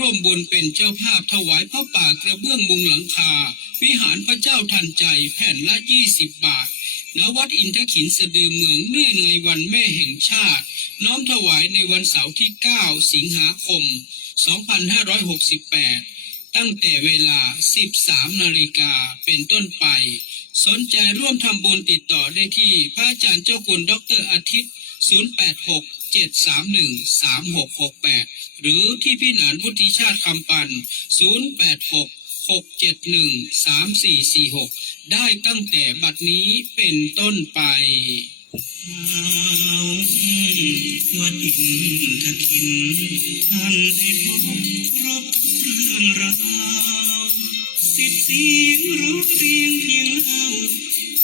ร่วมบุญเป็นเจ้าภาพถวายผ้าป่ากระเบื้องมุงหลังคาวิหารพระเจ้าทันใจแผ่นละ20 บาทณวัดอินทขินสะดือเมืองเนื่องในวันแม่แห่งชาติน้อมถวายในวันเสาร์ที่ 9 สิงหาคม 2568 ตั้งแต่เวลา 13 นาฬิกาเป็นต้นไปสนใจร่วมทำบุญติดต่อได้ที่พระอาจารย์เจ้าคุณดร.อาทิตย์086-731-3668 หรือที่พี่หนานวุฒิชาติคำปัน 086-671-3446 ได้ตั้งแต่บัดนี้เป็นต้นไปวัดอินทขินท่านให้พบครบเรื่องราวสิบเสียงร้องเรียงเพียงเล่า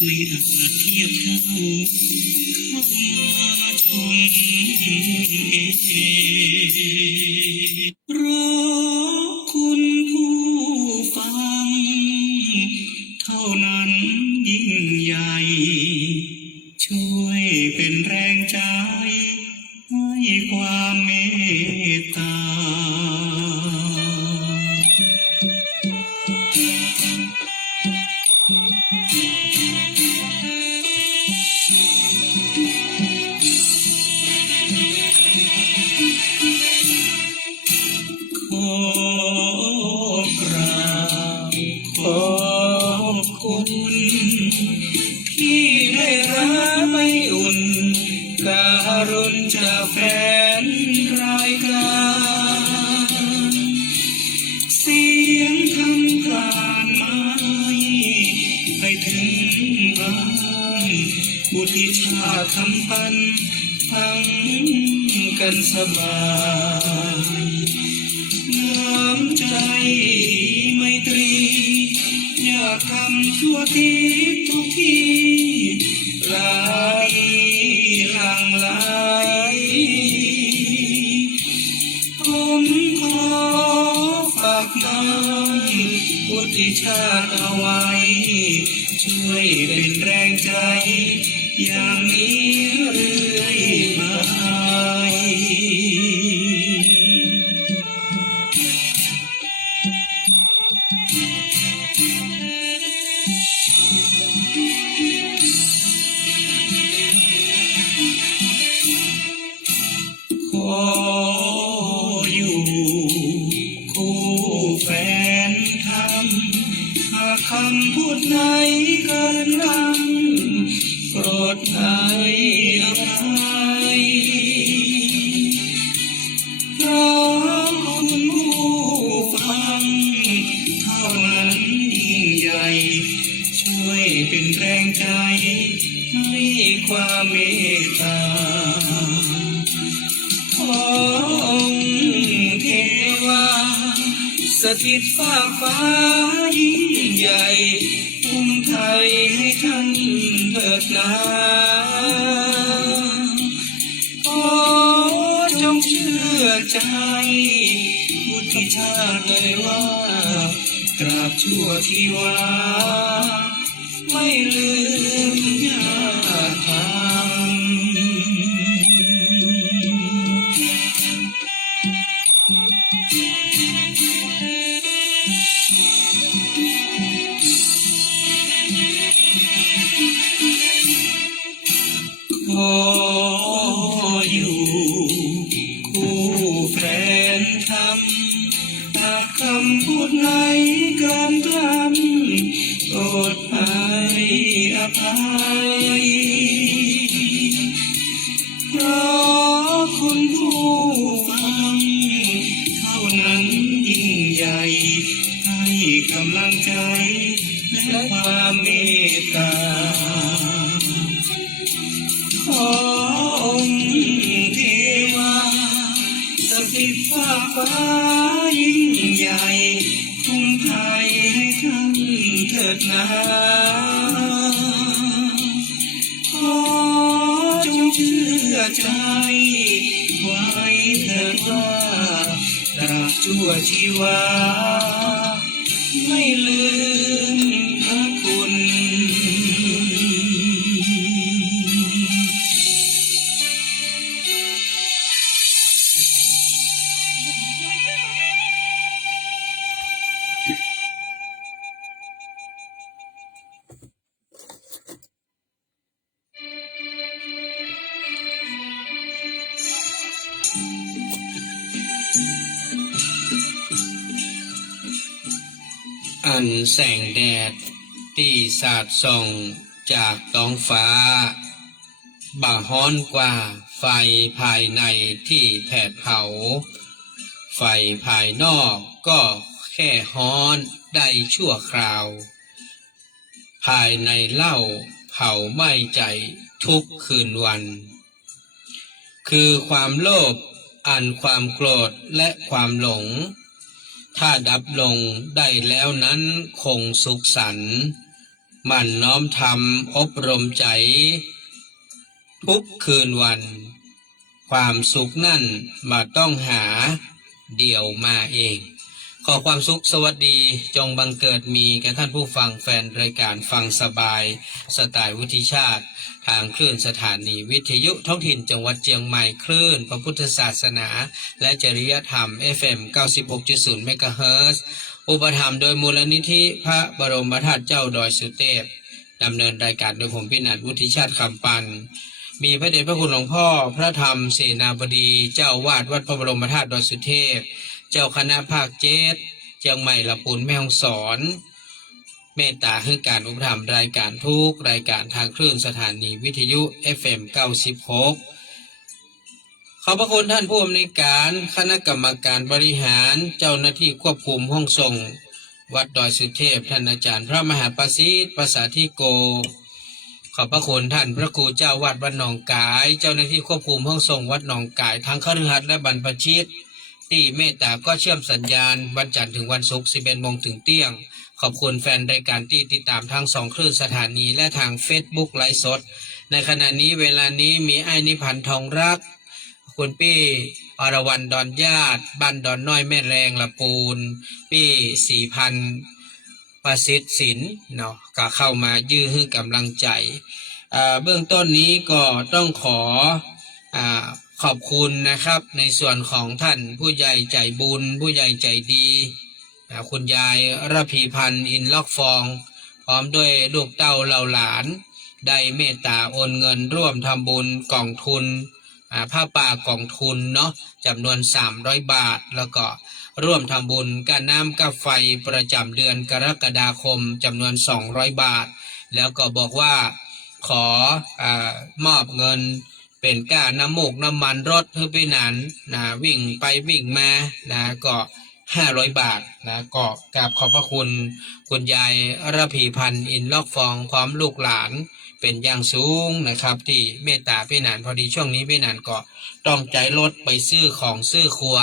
ไม่อาจเทียบเท่าเข้ามาชมเพราะคุณผู้ฟังเท่านั้นยิ่งใหญ่ช่วยเป็นแรงใจให้ความเมตตาขอกราบขอบคุณที่ได้รับไม่อุ่นการุณจากแฟนรายการเสียงคำกลานไม้ให้ถึงบ้านบุตรชาติคำพันฟังกันสบายน้ำใจไมตรีอยากทำทั่วทิศทุกที่ไหลหลั่งไหลผมขอฝากน้ำวุฒิชาติเอาไว้ช่วยเป็นแรงใจอย่างนี้เรื่อยมาขออยู่คู่แฟนคำหากคำพูดไหนเกินรังโปรดให้อภัยเพราะคุณผู้ฟังเท่านั้นยิ่งใหญ่ช่วยเป็นแรงใจให้ความเมตตาขอองค์เทวาสถิตฟ้าฟ้ายิ่งใหญ่ภูมิไทยให้ท่านเถิดนาขอจงเชื่อใจวุฒิชาติเลยว่าตราบชั่วชีวาไม่ลืมญาติธรรมขออยู่คู่แฟนธรรมหากคำพูดไหนเกินกล้ำโปรดให้อภัยเพราะคุณผู้ฟังเท่านั้นยิ่งใหญ่ให้กำลังใจและความเมตตาขอองค์เทวาสถิตฟ้าฟ้ายิ่งใหญ่คุ้มไทยให้ท่านเถิดนาขอจงเชื่อใจไว้เถิดว่าตราบชั่วชีวาไม่ลืมพระคุณ ข มันแสงแดดที่สาดส่องจากท้องฟ้าบ่าฮ้อนกว่าไฟภายในที่แผดเผาไฟภายนอกก็แค่ฮ้อนได้ชั่วคราวภายในเล่าเผาไหม้ใจทุกคืนวันคือความโลภอันความโกรธและความหลงถ้าดับลงได้แล้วนั้นคงสุขสันต์มันน้อมทำอบรมใจทุกคืนวันความสุขนั่นมาต้องหาเดี่ยวมาเองขอความสุขสวัสดีจงบังเกิดมีแก่ท่านผู้ฟังแฟนรายการฟังสบายสไตล์วุฒิชาติทางคลื่นสถานีวิทยุท้องถิ่นจังหวัดเชียงใหม่คลื่นพระพุทธศาสนาและจริยธรรม FM 96.0 เมกะเฮิรตซ์อุปถัมภ์โดยมูลนิธิพระบรมธาตุเจ้าดอยสุเทพดำเนินรายการโดยผมพินันท์วุฒิชาติคำปันมีพระเดชพระคุณหลวงพ่อพระธรรมเสนาบดีเจ้าวาดวัดพระบรมธาตุดอยสุเทพเจ้าคณะภาค7เชียงใหม่ลำพูนแม่ฮ่องสอนเมตตาให้การอุปถัมภ์รายการทุกรายการทางคลื่นสถานีวิทยุ FM 96ขอบพระคุณท่านผู้อำนวยการคณะกรรมการบริหารเจ้าหน้าที่ควบคุมห้องส่งวัดดอยสุเทพท่านอาจารย์พระมหาประสิทธิ์ภาษาธิโกขอบพระคุณท่านพระครูเจ้าวาดวัดหนองกายเจ้าหน้าที่ควบคุมห้องส่งวัดหนองกายทั้งคฤหัสถ์และบรรพชิตที่เมตตาก็เชื่อมสัญญาณวันจันทร์ถึงวันศุกร์ 11 โมงถึงเที่ยงขอบคุณแฟนรายการที่ติดตามทั้ง2คลื่นสถานีและทาง Facebook ไลฟ์สดในขณะนี้เวลานี้มีไอ้นิพันธ์ทองรักคุณปี้อรวรรณดอนญาติบ้านดอนน้อยแม่แรงละปูนปี้4,000ประสิทธิ์ศิลป์เนาะก็เข้ามายื้อให้กำลังใจเบื้องต้นนี้ก็ต้องขอขอบคุณนะครับในส่วนของท่านผู้ใหญ่ใจบุญผู้ใหญ่ใจดีคุณยายระพีพันธ์อินล็อกฟองพร้อมด้วยลูกเต้าเหล่าหลานได้เมตตาโอนเงินร่วมทำบุญกองทุนผ้าป่ากองทุนเนาะจำนวน300 บาทแล้วก็ร่วมทำบุญค่าน้ำค่าไฟประจำเดือนกรกฎาคมจำนวน200 บาทแล้วก็บอกว่าขอมอบเงินเป็นค่าน้ำมูกน้ำมันรถเพื่อไปนั้นวิ่งไปวิ่งมาก็500 บาทก็กราบขอบพระคุณคุณยายระพีพันธ์อินล็อกฟองพร้อมลูกหลานเป็นอย่างสูงนะครับที่เมตตาพี่นันพอดีช่วงนี้พี่นันก็ต้องใจรถไปซื้อของซื้อครัว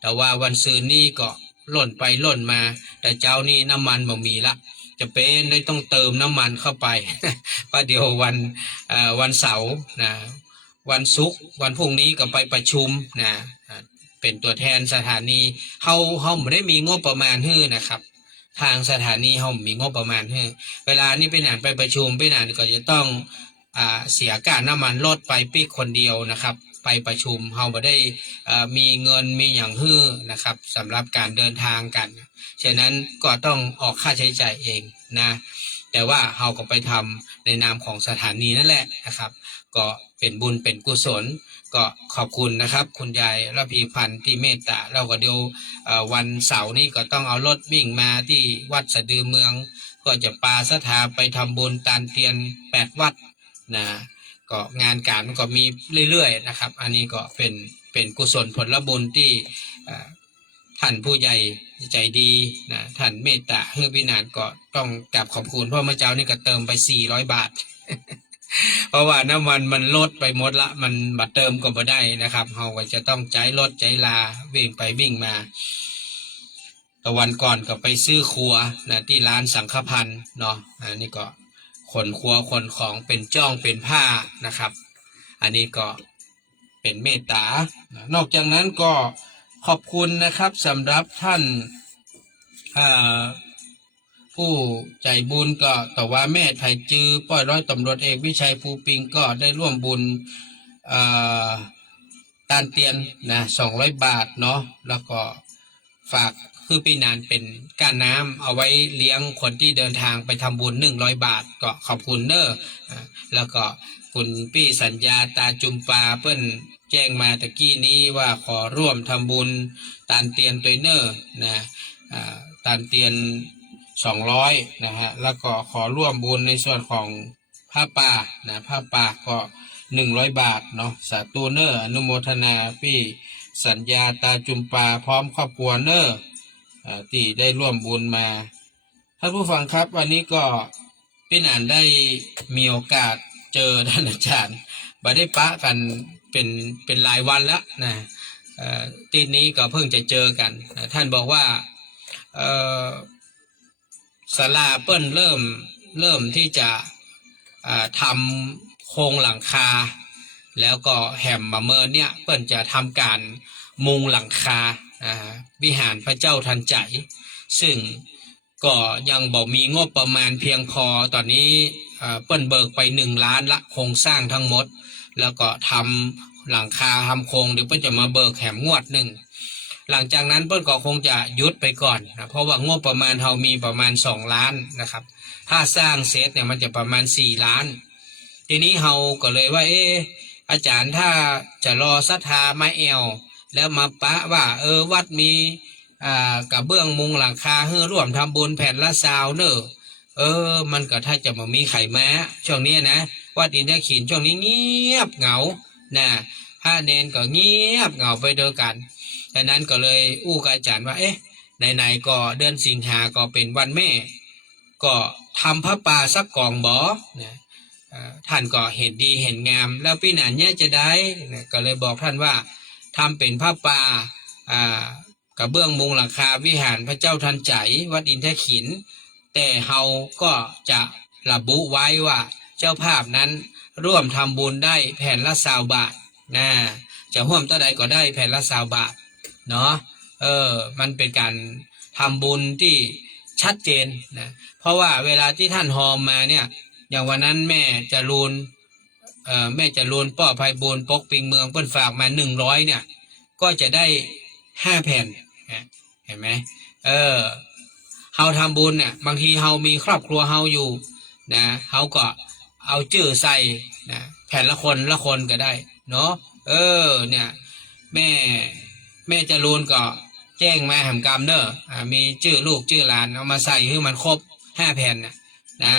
แต่ว่าวันซื้อนี่ก็หล่นไปหล่นมาแต่เจ้านี่น้ำมันบ่มีละจะเป็นได้ต้องเติมน้ำมันเข้าไปก็เดี๋ยววันเสาร์วันศุกร์วันพรุ่งนี้ก็ไปประชุมเป็นตัวแทนสถานีเฮาไม่ได้มีงบประมาณให้นะครับทางสถานีเฮามีงบประมาณให้เวลานี้ไปนานไปประชุมไปนานก็จะต้องเสียค่าน้ำมันรถไปปีกคนเดียวนะครับไปประชุมเฮาไม่ได้มีเงินมีอย่างฮื้อนะครับสำหรับการเดินทางกันฉะนั้นก็ต้องออกค่าใช้จ่ายเองนะแต่ว่าเฮาก็ไปทำในนามของสถานีนั่นแหละนะครับก็เป็นบุญเป็นกุศลก็ขอบคุณนะครับคุณยายระพีพันธ์ที่เมตตาเราก็เดี๋ยววันเสาร์นี้ก็ต้องเอารถวิ่งมาที่วัดสะดือเมืองก็จะปาสถาไปทำบุญตานเตียน8 วัดนะก็งานการก็มีเรื่อยๆนะครับอันนี้ก็เป็นกุศลผลบุญที่ท่านผู้ใหญ่ใจดีนะท่านเมตตาเฮือพินานก็ต้องกราบขอบคุณเพราะเมื่อเจ้านี่ก็เติมไป400 บาท เพราะว่าน้ำมันลดไปหมดละมันบัดเติมก็บ่ได้นะครับเราก็จะต้องใจรถใจลาวิ่งไปวิ่งมาตะวันก่อนก็ไปซื้อครัวนะที่ร้านสังฆพันธ์เนาะนี่ก็ขนครัวขนของเป็นจ้องเป็นผ้านะครับอันนี้ก็เป็นเมตตานอกจากนั้นก็ขอบคุณนะครับสำหรับท่านผู้ใจบุญก็แต่ว่าแม่ไทยจือป้อยร้อยตำรวจเอกวิชัยภูปิงก็ได้ร่วมบุญตานเตียนนะ200 บาทเนาะแล้วก็ฝากคือปีนานเป็นก้านน้ำเอาไว้เลี้ยงคนที่เดินทางไปทำบุญ100 บาทก็ขอบคุณเนอะแล้วก็คุณพี่สัญญาตาจุมปาเปิ้นแจ้งมาตะกี้นี้ว่าขอร่วมทำบุญตานเตียนตัวเนอร์นะตานเตียน 200นะฮะแล้วก็ขอร่วมบุญในส่วนของผ้าป่านะผ้าป่าก็100 บาทเนาะสาธุเนอร์อนุโมทนาพี่สัญญาตาจุมปาพร้อมครอบครัวเนอร์ที่ได้ร่วมบุญมาท่านผู้ฟังครับวันนี้ก็พี่หนานได้มีโอกาสเจอท่านอาจารย์มาได้ปะกันเป็นหลายวันแล้วนะทีนี้ก็เพิ่งจะเจอกันท่านบอกว่าศาลาเปิ้ลเริ่มที่จะทำโครงหลังคาแล้วก็แหมมาเมินเนี่ยเปิ้ลจะทำการมุงหลังคาวิหารพระเจ้าทันใจซึ่งก็ยังบอกมีงบประมาณเพียงพอตอนนี้เปิ้ลเบิกไป1 ล้านละโครงสร้างทั้งหมดแล้วก็ทำหลังคาทำโครงเดี๋ยวเปิ้ลจะมาเบิกแหมงวดหนึ่งหลังจากนั้นเปิ้ลก็คงจะยุดไปก่อนนะเพราะว่างบประมาณเรามีประมาณ2 ล้านนะครับถ้าสร้างเสร็จเนี่ยมันจะประมาณ4 ล้านทีนี้เราก็เลยว่าอาจารย์ถ้าจะรอศรัทธามาแอวแล้วมาปะว่าวัดมีกระเบื้องมุงหลังคาเพื่อร่วมทำบุญแผ่นละ20เนอะมันก็ถ้าจะมามีไข่ม้าช่วงนี้นะวัดอินทขินช่วงนี้เงียบเหงานะถ้าเนนก็เงียบเหงาไปเดียวกันดังนั้นก็เลยอู้กับอาจารย์ว่าไหนๆก็เดือนสิงหาก็เป็นวันแม่ก็ทำพระป่าสักกองบ่นะท่านก็เห็นดีเห็นงามแล้วพี่หนานเนี่ยจะได้นะก็เลยบอกท่านว่าทำเป็นพระป่ากระเบื้องมุงหลังคาวิหารพระเจ้าทันใจวัดอินทขินแต่เฮาก็จะระบุไว้ว่าเจ้าภาพนั้นร่วมทำบุญได้แผ่นละ20 บาทนะจะร่วมเท่าใดก็ได้แผ่นละ20 บาทเนาะมันเป็นการทำบุญที่ชัดเจนนะเพราะว่าเวลาที่ท่านหอมมาเนี่ยอย่างวันนั้นแม่จรูนป้อไพบูลย์ปกปิงเมืองเปิ้นฝากมา100เนี่ยก็จะได้5 แผ่นเห็นไหมเฮาทำบุญเนี่ยบางทีเฮามีครอบครัวเฮาอยู่นะเฮาก็เอาชื่อใส่นะแผ่นละคนก็ได้เนาะเนี่ยแม่จรูนก็แจ้งมาแห่งกรรมเนอะมีชื่อลูกชื่อหลานเอามาใส่ให้มันครบ5 แผ่นนะ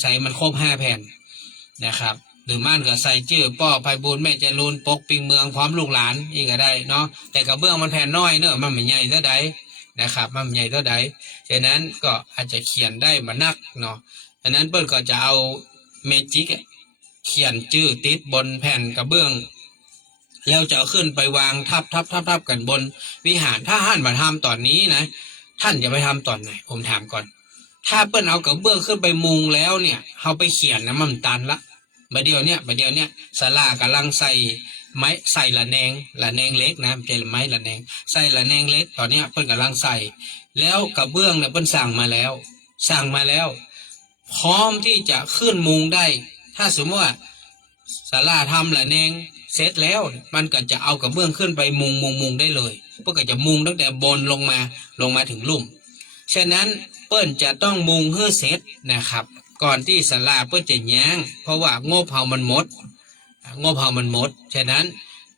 ใส่มันครบ5 แผ่นนะครับหรือม่านก็ใส่ชื่อป้อไพบูลย์แม่จรูนปกปิงเมืองพร้อมลูกหลานอีกก็ได้เนาะแต่กระเบื้องมันแผ่นน้อยเนอะมันไม่ใหญ่เท่าใดนะครับมันไม่ใหญ่เท่าใดฉะนั้นก็อาจจะเขียนได้มานักเนาะฉะนั้นเปิ้ลก็จะเอาเมจิกเขียนชื่อติดบนแผ่นกระเบื้องแล้วจะขึ้นไปวางทับกันบนวิหารถ้าท่านมาทำตอนนี้นะท่านจะไปทำตอนไหนผมถามก่อนถ้าเปิ้ลเอากระเบื้องขึ้นไปมุงแล้วเนี่ยเอาไปเขียนนะมันตันละประเดี๋ยวเนี่ยศาลากำลังใส่ไม้ใส่ละแนงเล็กนะเป็นไม้ละแนงใส่ละแนงเล็กตอนนี้เปิ้ลกำลังใส่แล้วกระเบื้องเนี่ยเปิ้ลสั่งมาแล้วพร้อมที่จะขึ้นมุงได้ถ้าสมมติว่าศาลาทำละแนงเสร็จแล้วมันก็จะเอากระเบื้องขึ้นไปมุงได้เลยเปิ้ลก็จะมุงตั้งแต่บนลงมาถึงลุ่มฉะนั้นเปิ้ลจะต้องมุงให้เสร็จนะครับก่อนที่ศาลาเปิ้ลจะแย้งเพราะว่างบเฮามันหมดฉะนั้น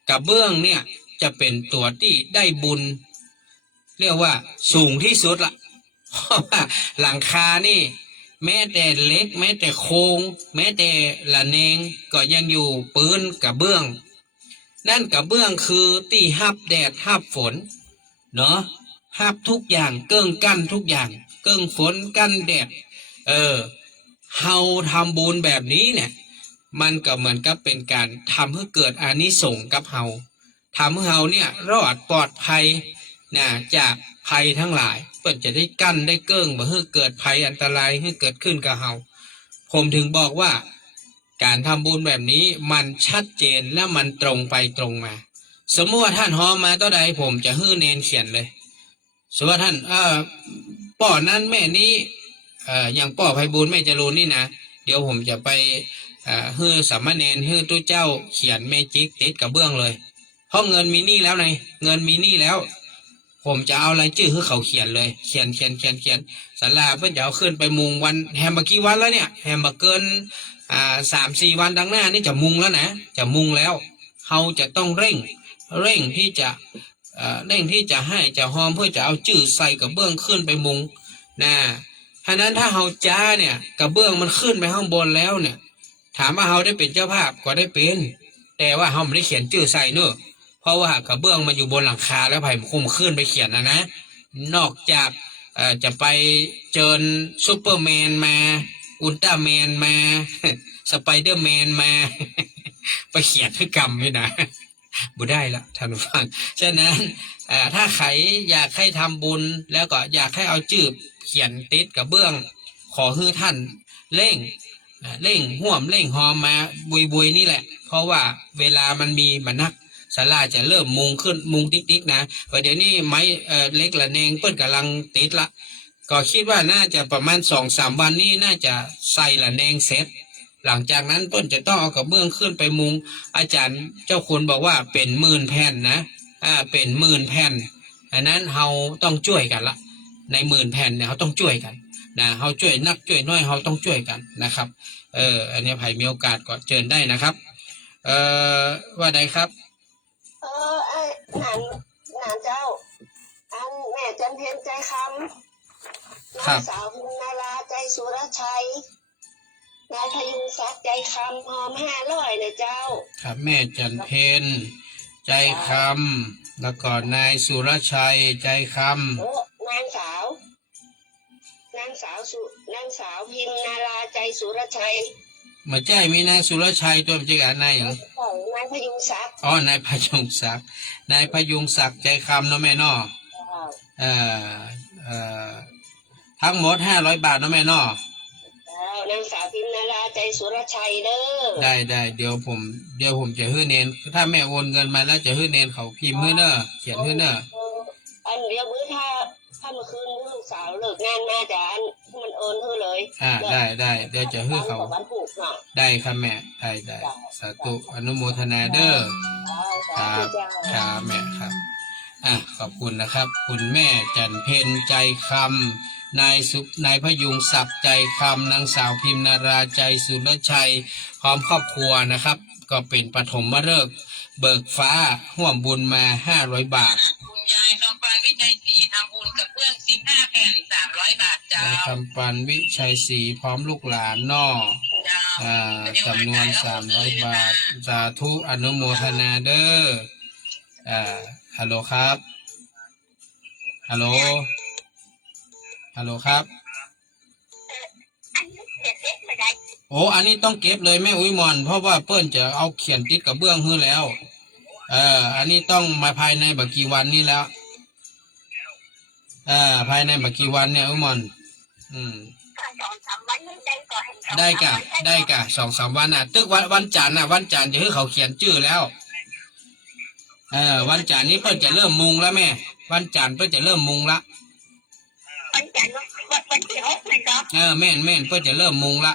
กระเบื้องเนี่ยจะเป็นตัวที่ได้บุญเรียกว่าสูงที่สุดละเพราะว่าหลังคานี่แม้แต่เล็กแม้แต่โครงแม้แต่ละแนงก็ยังอยู่ปืนกระเบื้องนั่นกระเบื้องคือที่ฮับแดดฮับฝนเนาะฮับทุกอย่างเกิ้งกั้นทุกอย่างเกิ้งฝนกั้นแดดเฮาทำบุญแบบนี้เนี่ยมันก็เหมือนกับเป็นการทำให้เกิดอานิสงส์กับเฮาทำให้เฮาเนี่ยรอดปลอดภัยนะจากภัยทั้งหลายเพื่อจะได้กั้นได้เกิ้งบ่ให้เกิดภัยอันตรายให้เกิดขึ้นกับเฮาผมถึงบอกว่าการทำบุญแบบนี้มันชัดเจนและมันตรงไปตรงมาสมมติว่าท่านหอมมาต่อใดผมจะฮื้อเนนเขียนเลยสมมติว่าท่านป้อนั้นแม่นี้อย่างป้อไพบูลย์แม่จรูนนี่นะเดี๋ยวผมจะไปฮื้อสามเณรฮื้อตู้เจ้าเขียนเมจิกติดกับเบื้องเลยเพราะเงินมีหนี้แล้วไงเงินมีหนี้แล้วผมจะเอารายชื่อให้เขาเขียนเลยเขียนศาลาเพื่อจะเอาขึ้นไปมุงวันแฮมเบอร์กี่วันแล้วเนี่ยแฮมเบอร์เกิน3-4 วันดังหน้านี่จะมุงแล้วนะจะมุงแล้วเขาจะต้องเร่งที่จะให้จะหอมเพื่อจะเอาชื่อใส่กับเบื้องขึ้นไปมุง นะฉะนั้นถ้าเฮาจ้าเนี่ยกระเบื้องมันขึ้นไปข้างบนแล้วเนี่ย ถามว่าเฮาได้เป็นเจ้าภาพก็ได้เป็น แต่ว่าเฮาไม่ได้เขียนชื่อใส่เนอะเพราะว่ากระเบื้องมันอยู่บนหลังคาแล้วไผ่คงขึ้นไปเขียนนะนอกจากจะไปเจิญซูเปอร์แมนมาอุลตร้าแมนมา สไปเดอร์แมนมา ไปเขียนให้กรรมนี่นะบ่ได้ละท่านผู้ฟังฉะนั้นถ้าใครอยากให้ทำบุญแล้วก็อยากให้เอาจืบเขียนติดกับเบื้องขอให้ท่านเร่งห่วมเร่งหอมมาบุยนี่แหละเพราะว่าเวลามันมีมันนักศาลาจะเริ่มมุงขึ้นมุงติ๊กๆนะเดี๋ยวนี้ไม้เล็กละเนงเปิ้นกำลังติดละก็คิดว่าน่าจะประมาณ2-3 วันนี้น่าจะใส่ละเนงเสร็จหลังจากนั้นเปิ้นจะต้องเอากระเบื้องขึ้นไปมุงอาจารย์เจ้าคุณบอกว่าเป็น10,000 แผ่นนะเป็น10,000 แผ่นอันนั้นเฮาต้องช่วยกันละใน10,000 แผ่นเนี่ยเขาต้องช่วยกันนะเฮาช่วยนักช่วยน้อยเฮาต้องช่วยกันนะครับอันนี้ไผ่มีโอกาสก็เชิญได้นะครับว่าใดครับไอ้หนานเจ้าแม่จันเพ็ญใจคำนางสาวพิมนาราใจสุรชัยนายพยุงศักดิ์ใจคำหอม500นะเจ้าครับแม่จันเพ็ญใจคำแล้วก็นายสุรชัยใจคำนางสาวพิมนาราใจสุรชัยมาใจมีนายสุรชัยตัวเป็นนายอย่างนายพยุงศักดิ์นายพยุงศักดิ์ใจคำเนาะแม่เนาะทั้งหมด500 บาทเนาะแม่เนาะนางสาวพิมนาราใจสุรชัยเด้อได้เดี๋ยวผมจะฮื้อเนนถ้าแม่โอนเงินมาแล้วจะฮื้อเนนเขาพิมพ์ฮื้อเนอะเขียนฮื้อเนอะเดี๋ยวมื้อถ้าเมื่อคืนลูกสาวเลิกงานมาจะมันโอนฮื้อเลยได้เดี๋ยวจะฮื้อเขาได้ครับแม่ได้สาธุอนุโมทนาเด้อครับแม่ครับขอบคุณนะครับคุณแม่จันเพ็ญใจคำนายพยุงศักดิ์ใจคำนางสาวพิมนาราใจสุรชัยพร้อมครอบครัวนะครับก็เป็นปฐมฤกษ์เบิกฟ้าห่วมบุญมา500 บาทคุณยายคำปานวิชัยศรีทำบุญกับเพื่อน15 แผ่น300 บาทจ้าคำปานวิชัยศรีพร้อมลูกหลานนอจำนวน300 บาทสาธุอนุโมทนาเด้อฮัลโหลครับฮัลโหลครับอันนี้ต้องเก็บเลยแม่อุ้ยมอนเพราะว่าเปิ้นจะเอาเขียนติดกับเบื้องฮื้อแล้วอันนี้ต้องมาภายในบักกี่วันนี้แล้วภายในบักกี่วันเนี่ยอุ้ยมอนได้กะ2-3 วันตึกวันจันทร์วันจันทร์จะให้เขาเขียนชื่อแล้ววันจันทร์นี้เพิ่นจะเริ่มมุงแล้วแม่วันจันทร์เพิ่นจะเริ่มมุงละวันจันทร์วันที่6นะครับแม่นเพิ่นจะเริ่มมุงละ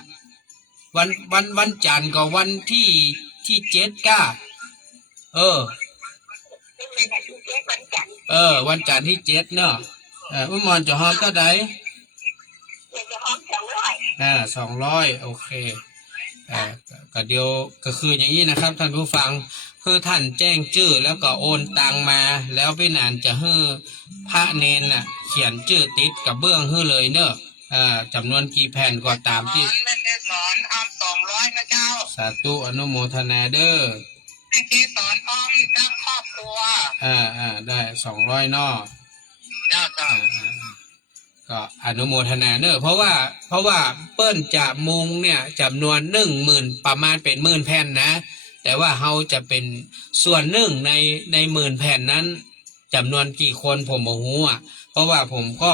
วันจันทร์ก็วันที่7ก้าวันจันทร์ที่7เนาะอุ้มมอนจะหอมเท่าใดจะหอม200โอเคก็เดียวก็คืออย่างนี้นะครับท่านผู้ฟังคือท่านแจ้งชื่อแล้วก็โอนตังมาแล้วพี่นานจะให้พระเนนน่ะเขียนชื่อติดกับเบื้องให้เลยเนอะจำนวนกี่แผ่นก็ตามที่สอนออม200นะเจ้าสาธุอนุโมทนาเด้อให้เกสรออมกับครอบครัวได้200นอก็อนุโมทนาเนอะเพราะว่าเปิ้นจะมุงเนี่ยจำนวน10,000ประมาณเป็น10,000 แผ่นนะแต่ว่าเฮาจะเป็นส่วนหนึ่งใน10,000 แผ่นนั้นจำนวนกี่คนผมบ่ฮู้เพราะว่าผมก็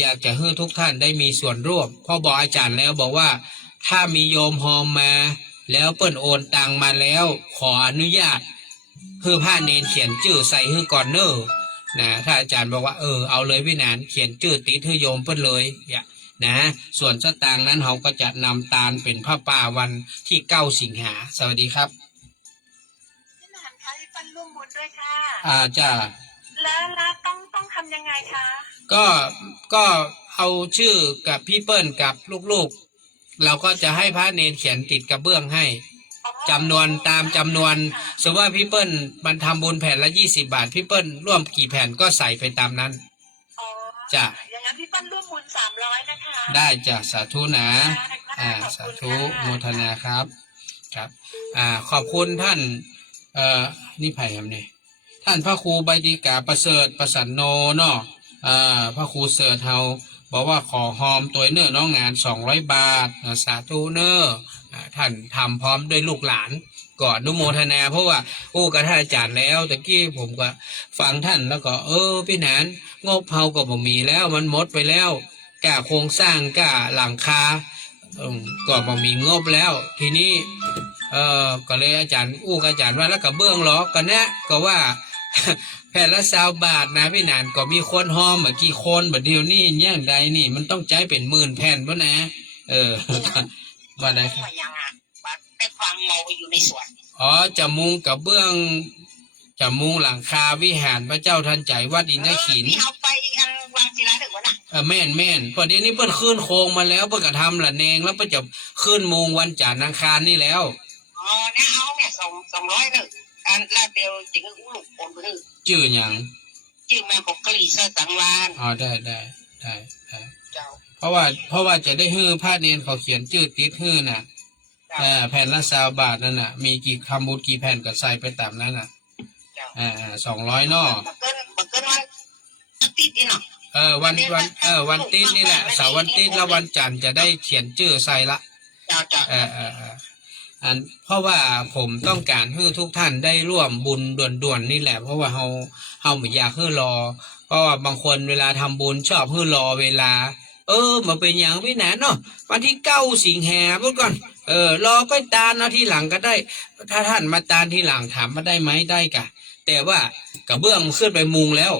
อยากจะให้ทุกท่านได้มีส่วนร่วมเพราะบอกอาจารย์แล้วบอกว่าถ้ามีโยมฮอมมาแล้วเปิ้นโอนตังมาแล้วขออนุญาตให้พระเนนเขียนชื่อใส่ให้ก่อนเนอะนะถ้าอาจารย์บอกว่าเอาเลยพี่นานเขียนชื่อติดให้โยมเปิ้นเลยนะส่วนสตางค์นั้นเขาก็จะนำตาลเป็นผ้าป่าวันที่9 สิงหาสวัสดีครับพี่นานคะที่ปั้นร่วมบุญด้วยค่ะจ้าแล้วต้องทำยังไงคะก็เอาชื่อกับพี่เปิ้ลกับลูกๆเราก็จะให้พระเนรเขียนติดกระเบื้องให้จำนวนตามจำนวนสมมติว่าพี่เปิ้ลมันทำบุญแผ่นละ20 บาทพี่เปิ้ลร่วมกี่แผ่นก็ใส่ไปตามนั้น จ้ะ อย่างนั้นพี่ปั้นร่วมบุญ300นะคะ ได้จ้ะสาธุนะ ขอบ สา คุณ ธุ ค่ะ โมทนาครับครับ ขอบคุณท่านนี่ไผ่ครับเนี่ยท่านพระครูใบดีกาประเสริฐประสันโนเนาะพระครูเสิร์ชเฮาบอกว่าขอหอมตัวเนอร์น้องงาน200 บาทสาธุเนอร์ท่านทำพร้อมด้วยลูกหลานก่อนอนุโมทนาเพราะว่ากับท่านอาจารย์แล้วตะกี้ผมก็ฟังท่านแล้วก็พี่หนานงบเฮาก็บ่มีแล้วมันหมดไปแล้วกล้าโครงสร้างกล้าหลังคาก็บ่มีงบแล้ว ทีนี้ก็เลยอาจารย์กับอาจารย์ว่าแล้วก็เบื้องหรอกันนะก็ว่า แผ่นละ20 บาทนะพี่หนานก็มีคนหอมกี่คนแบบเดียวนี่อย่างใดนี่มันต้องใจเป็น10,000 แผ่นป่ะนะ ว่าได้ครับ ว่ายังอ่ะไปฟังเมาอยู่ในสวน จะมุงกับเบื้องจะมุงหลังคาวิหารพระเจ้าทันใจวัดอินทขิน ที่เอาไปกันวางศิลาถึงวันน่ะ แม่นพอเดี๋ยวนี้เพิ่นขึ้นโครงมาแล้วเพิ่นก็ทำละแนงแล้วเพิ่นจะขึ้นมุงวันจันทร์อังคารนี่แล้ว เนี่ยเอาเนี่ย200เลยการลาดเดียวจึงลูกโอนไปคือ ชื่อหยัง จึงมาบอกกะหรี่เสื้อสังวาน ได้ เจ้า เพราะว่าจะได้ฮื้อพระเนนเขาเขียนชื่อติดฮื้อน่ะแผ่นละ20 บาทนั่นน่ะมีกี่คำบูดกี่แผ่นก็ใส่ไปตามนั้นน่ะ200เนาะ บักเกินวันติดนี่เนาะ วันติดนี่แหละเสาร์วันติดแล้ววันจันทร์จะได้เขียนชื่อใส่ละ เจ้า เพราะว่าผมต้องการให้ทุกท่านได้ร่วมบุญด่วนๆนี่แหละเพราะว่าเฮาไม่อยากให้รอเพราะว่าบางคนเวลาทำบุญชอบให้รอเวลามาเป็นอย่างพี่หนานเนาะวันที่9 สิงหาคมพูดก่อนรอก็ตานเอาที่หลังก็ได้ถ้าท่านมาตานที่หลังถามมาได้ไหมได้กะแต่ว่ากระเบื้องขึ้นไปมุงแล้ว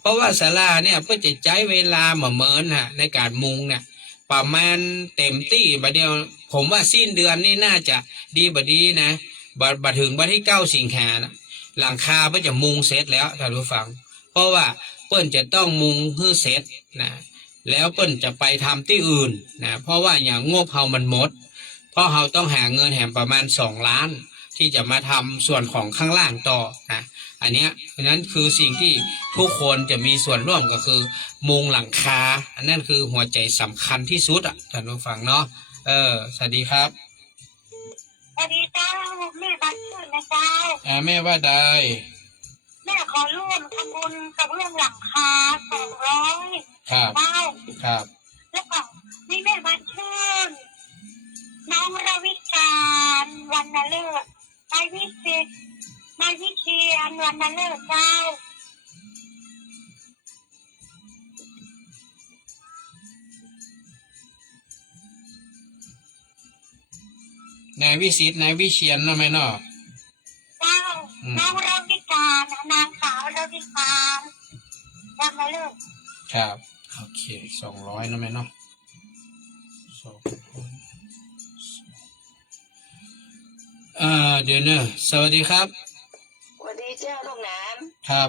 เพราะว่าศาลาเนี่ยเพื่อจะใช้เวลาเหมือนฮะในการมุงเนี่ยประมาณเต็มที่บัดเดียวผมว่าสิ้นเดือนนี่น่าจะดีบัดดีนะบัดถึงวันที่9 สิงหานะหลังคาเพื่อจะมุงเสร็จแล้วท่านผู้ฟังเพราะว่าเปิ้นจะต้องมุงให้เสร็จนะแล้วเปิ้นจะไปทำที่อื่นนะเพราะว่าอย่างงบเฮามันหมดเพราะเฮาต้องหาเงินแหมประมาณ2 ล้านที่จะมาทำส่วนของข้างล่างต่อนะอันเนี้ยเพราะนั้นคือสิ่งที่ทุกคนจะมีส่วนร่วมก็คือมุงหลังคาอันนั้นคือหัวใจสำคัญที่สุดอ่ะท่านผู้ฟังเนาะสวัสดีครับ สวัสดีเจ้าแม่บัตรชื่นนะเจ้า แม่ว่าได้ แม่ขอร่วมทำบุญกับเรื่องหลังคา200 ครับ เจ้า ครับ แล้วก็นี่แม่บัตรชื่นน้องระวิการวันนฤกษ์นายวิสิตนายวิเชียรวันนฤกษ์เจ้า นายวิสิตนายวิเชียรเนาะแม่เนาะ เจ้าน้องระวิการนางสาวระวิการวันนฤกษ์ ครับโอเค200เนาะแม่เนาะเดี๋ยวนะสวัสดีครับ สวัสดีเจ้าลูกหนาน ครับ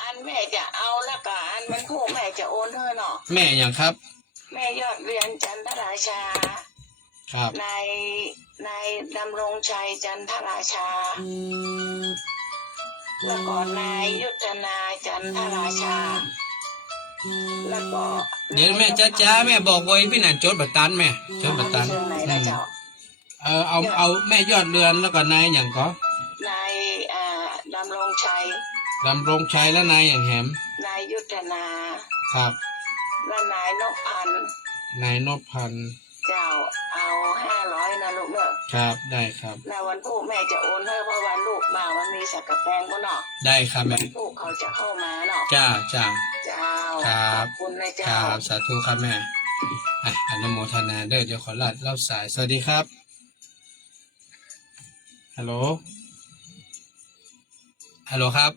อันแม่จะเอาแล้วก็อันมันผู้แม่จะโอนเธอเนาะ แม่อย่างครับ แม่ยอดเรียนจันทราชา ครับ นายดำรงชัยจันทราชา แล้วก็นายยุทธนาจันทราชา แล้วก็ เดี๋ยวแม่จ้าแม่บอกไว้พี่หนานจดบัตรตันแม่จดบัตรตัน เรื่องไหนนะเจ้า เอาแม่ยอดเรือนแล้วก็นายอย่างก็ นายดำรงชัย ดำรงชัยและนายอย่างแหม นายยุทธนา ครับ และนายนพพันธ์ นายนพพันธ์ เจ้าเอา500นะลูกเนอะ ครับได้ครับ ในวันพรุ่งแม่จะโอนให้เพราะวันลูกมามันมีสักกะแตงก็เนาะ ได้ครับแม่ ลูกเขาจะเข้ามาเนาะ จ้า เจ้า ครับ ขอบคุณนะ ค เจ้า รับสาธุครับแม่อนุโมทนาเด้อเดี๋ยวขอรับสายสวัสดีครับฮัลโหลครับ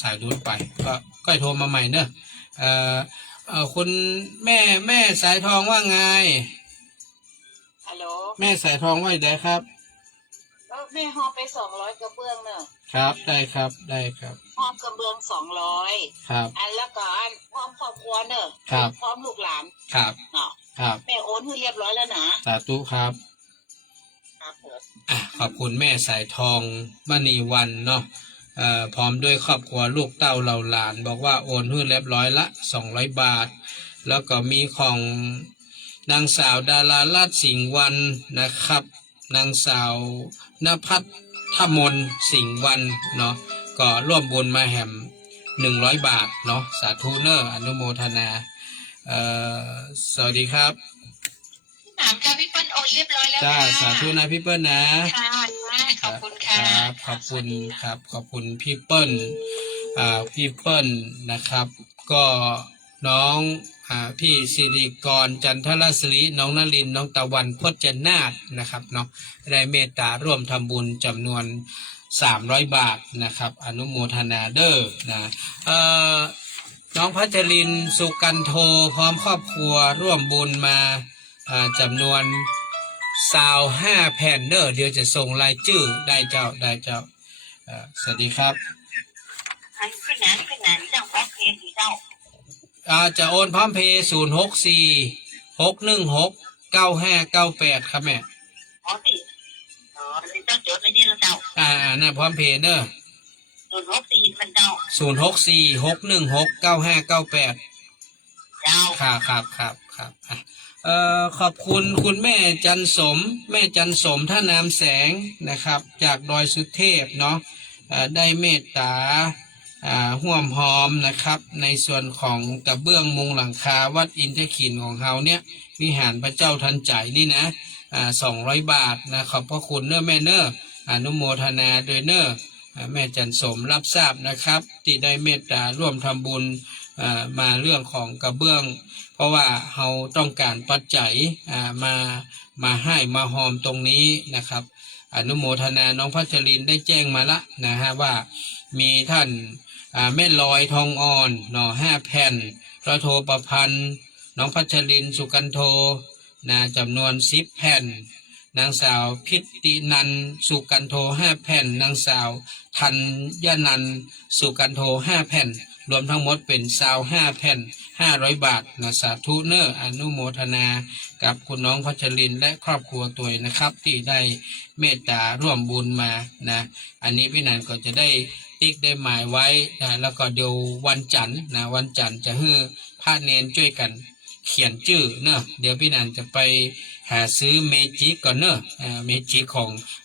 สายดูดไปก็โทรมาใหม่เนอะคุณแม่สายทองว่าไง ฮัลโหล แม่สายทองว่าได้ครับ แล้วแม่หอบไป200กระเบื้องเนอะ ครับได้ครับ หอบกระเบื้อง200 ครับ อันแล้วก็อันพร้อมครอบครัวเนอะ ครับ พร้อมลูกหลาน ครับ เนาะ ครับ แม่โอนให้เรียบร้อยแล้วนะ สาธุครับ ครับผม ขอบคุณแม่สายทองมณีวันเนาะ พร้อมด้วยครอบครัวลูกเต้าเหล่าหลานบอกว่าโอนให้เรียบร้อยละ200 บาทแล้วก็มีของนางสาวดาราลาดสิงห์วันนะครับนางสาวนภัทรมนสิงห์วันเนาะก็ร่วมบุญมาแหม100 บาทเนาะสาธุเนออนุโมทนาสวัสดีครับ ถามค่ะพี่เปิ้ลโอนเรียบร้อยแล้ว จ้า ค่ะ สาธุนะพี่เปิ้ลนะ ค่ะขอบคุณค่ะ ครับขอบคุณครับขอบคุณพี่เปิ้ลพี่เปิ้ลนะครับ ก็น้องพี่สิริกรจันทรศรีน้องนลินทร์น้องตะวันพจนาถนะครับเนาะได้เมตตาร่วมทำบุญจำนวน300 บาทนะครับอนุโมทนาเด้อนะน้องพัชรินทร์สุกันโทพร้อมครอบครัวร่วมบุญมาจำนวน25 แผ่นเด้อเดี๋ยวจะส่งรายชื่อได้เจ้าสวัสดีครับ ขึ้นนั้นจังหวัดเพชรเจ้า จะโอนพร้อมเพย์0646169598ครับแม่ อ๋อสิอ๋อเจ้าจดไว้นี่แล้วเจ้า น่ะพร้อมเพย์เนอะ 064มันเจ้า 0646169598 เจ้า ครับขอบคุณคุณแม่จันสมท่านามแสงนะครับจากดอยสุเทพเนาะได้เมตตาห่วมหอมนะครับในส่วนของกระเบื้องมุงหลังคาวัดอินทขินของเขาเนี่ยวิหารพระเจ้าทันใจนี่นะ200 บาทนะขอบพระคุณเนอะแม่เนอะอนุโมทนาโดยเนอะแม่จันสมรับทราบนะครับที่ได้เมตตาร่วมทำบุญมาเรื่องของกระเบื้องเพราะว่าเราต้องการปัจจัยมาให้มาหอมตรงนี้นะครับอนุโมทนาน้องพัชรินได้แจ้งมาละนะฮะว่ามีท่านแม่ลอยทองอ่อนเนาะ5 แผ่นพระโทประพันธ์น้องพัชรินสุกันโทนะจำนวน10 แผ่นนางสาวพิตินันสุกันโท5 แผ่นนางสาวธัญญนันสุกันโท5 แผ่นรวมทั้งหมดเป็น25 แผ่น500 บาทนะสาธุเนออนุโมทนากับคุณน้องพัชรินและครอบครัวตัวนะครับที่ได้เมตตาร่วมบุญมานะอันนี้พี่นันก็จะได้ติ๊กได้หมายไว้นะแล้วก็เดี๋ยววันจันทร์นะวันจันทร์จะให้พระเนนช่วยกันเขียนชื่อเนอะเดี๋ยวพี่นันจะไปหาซื้อเมจิกก่อนเนอะเมจิก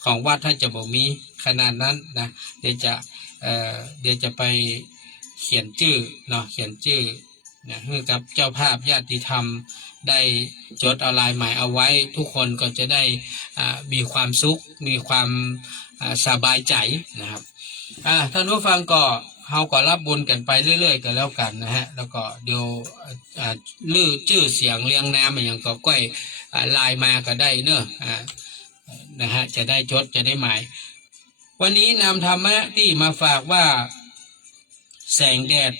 ของวัดถ้าจะบอกมีขนาดนั้นนะเดี๋ยวจะไปเขียนชื่อเนาะเขียนชื่อนะให้กับเจ้าภาพญาติธรรมได้จดเอาลายหมายเอาไว้ทุกคนก็จะได้มีความสุขมีความสบายใจนะครับท่านผู้ฟังก็เราก็รับบุญกันไปเรื่อยๆกันแล้วกันนะฮะแล้วก็เดี๋ยวลือชื่อเสียงเรียงนามอย่างก็ก้อยลายมาก็ได้เนอะนะฮะจะได้จดจะได้หมายวันนี้นำธรรมะที่มาฝากว่าแสงแดด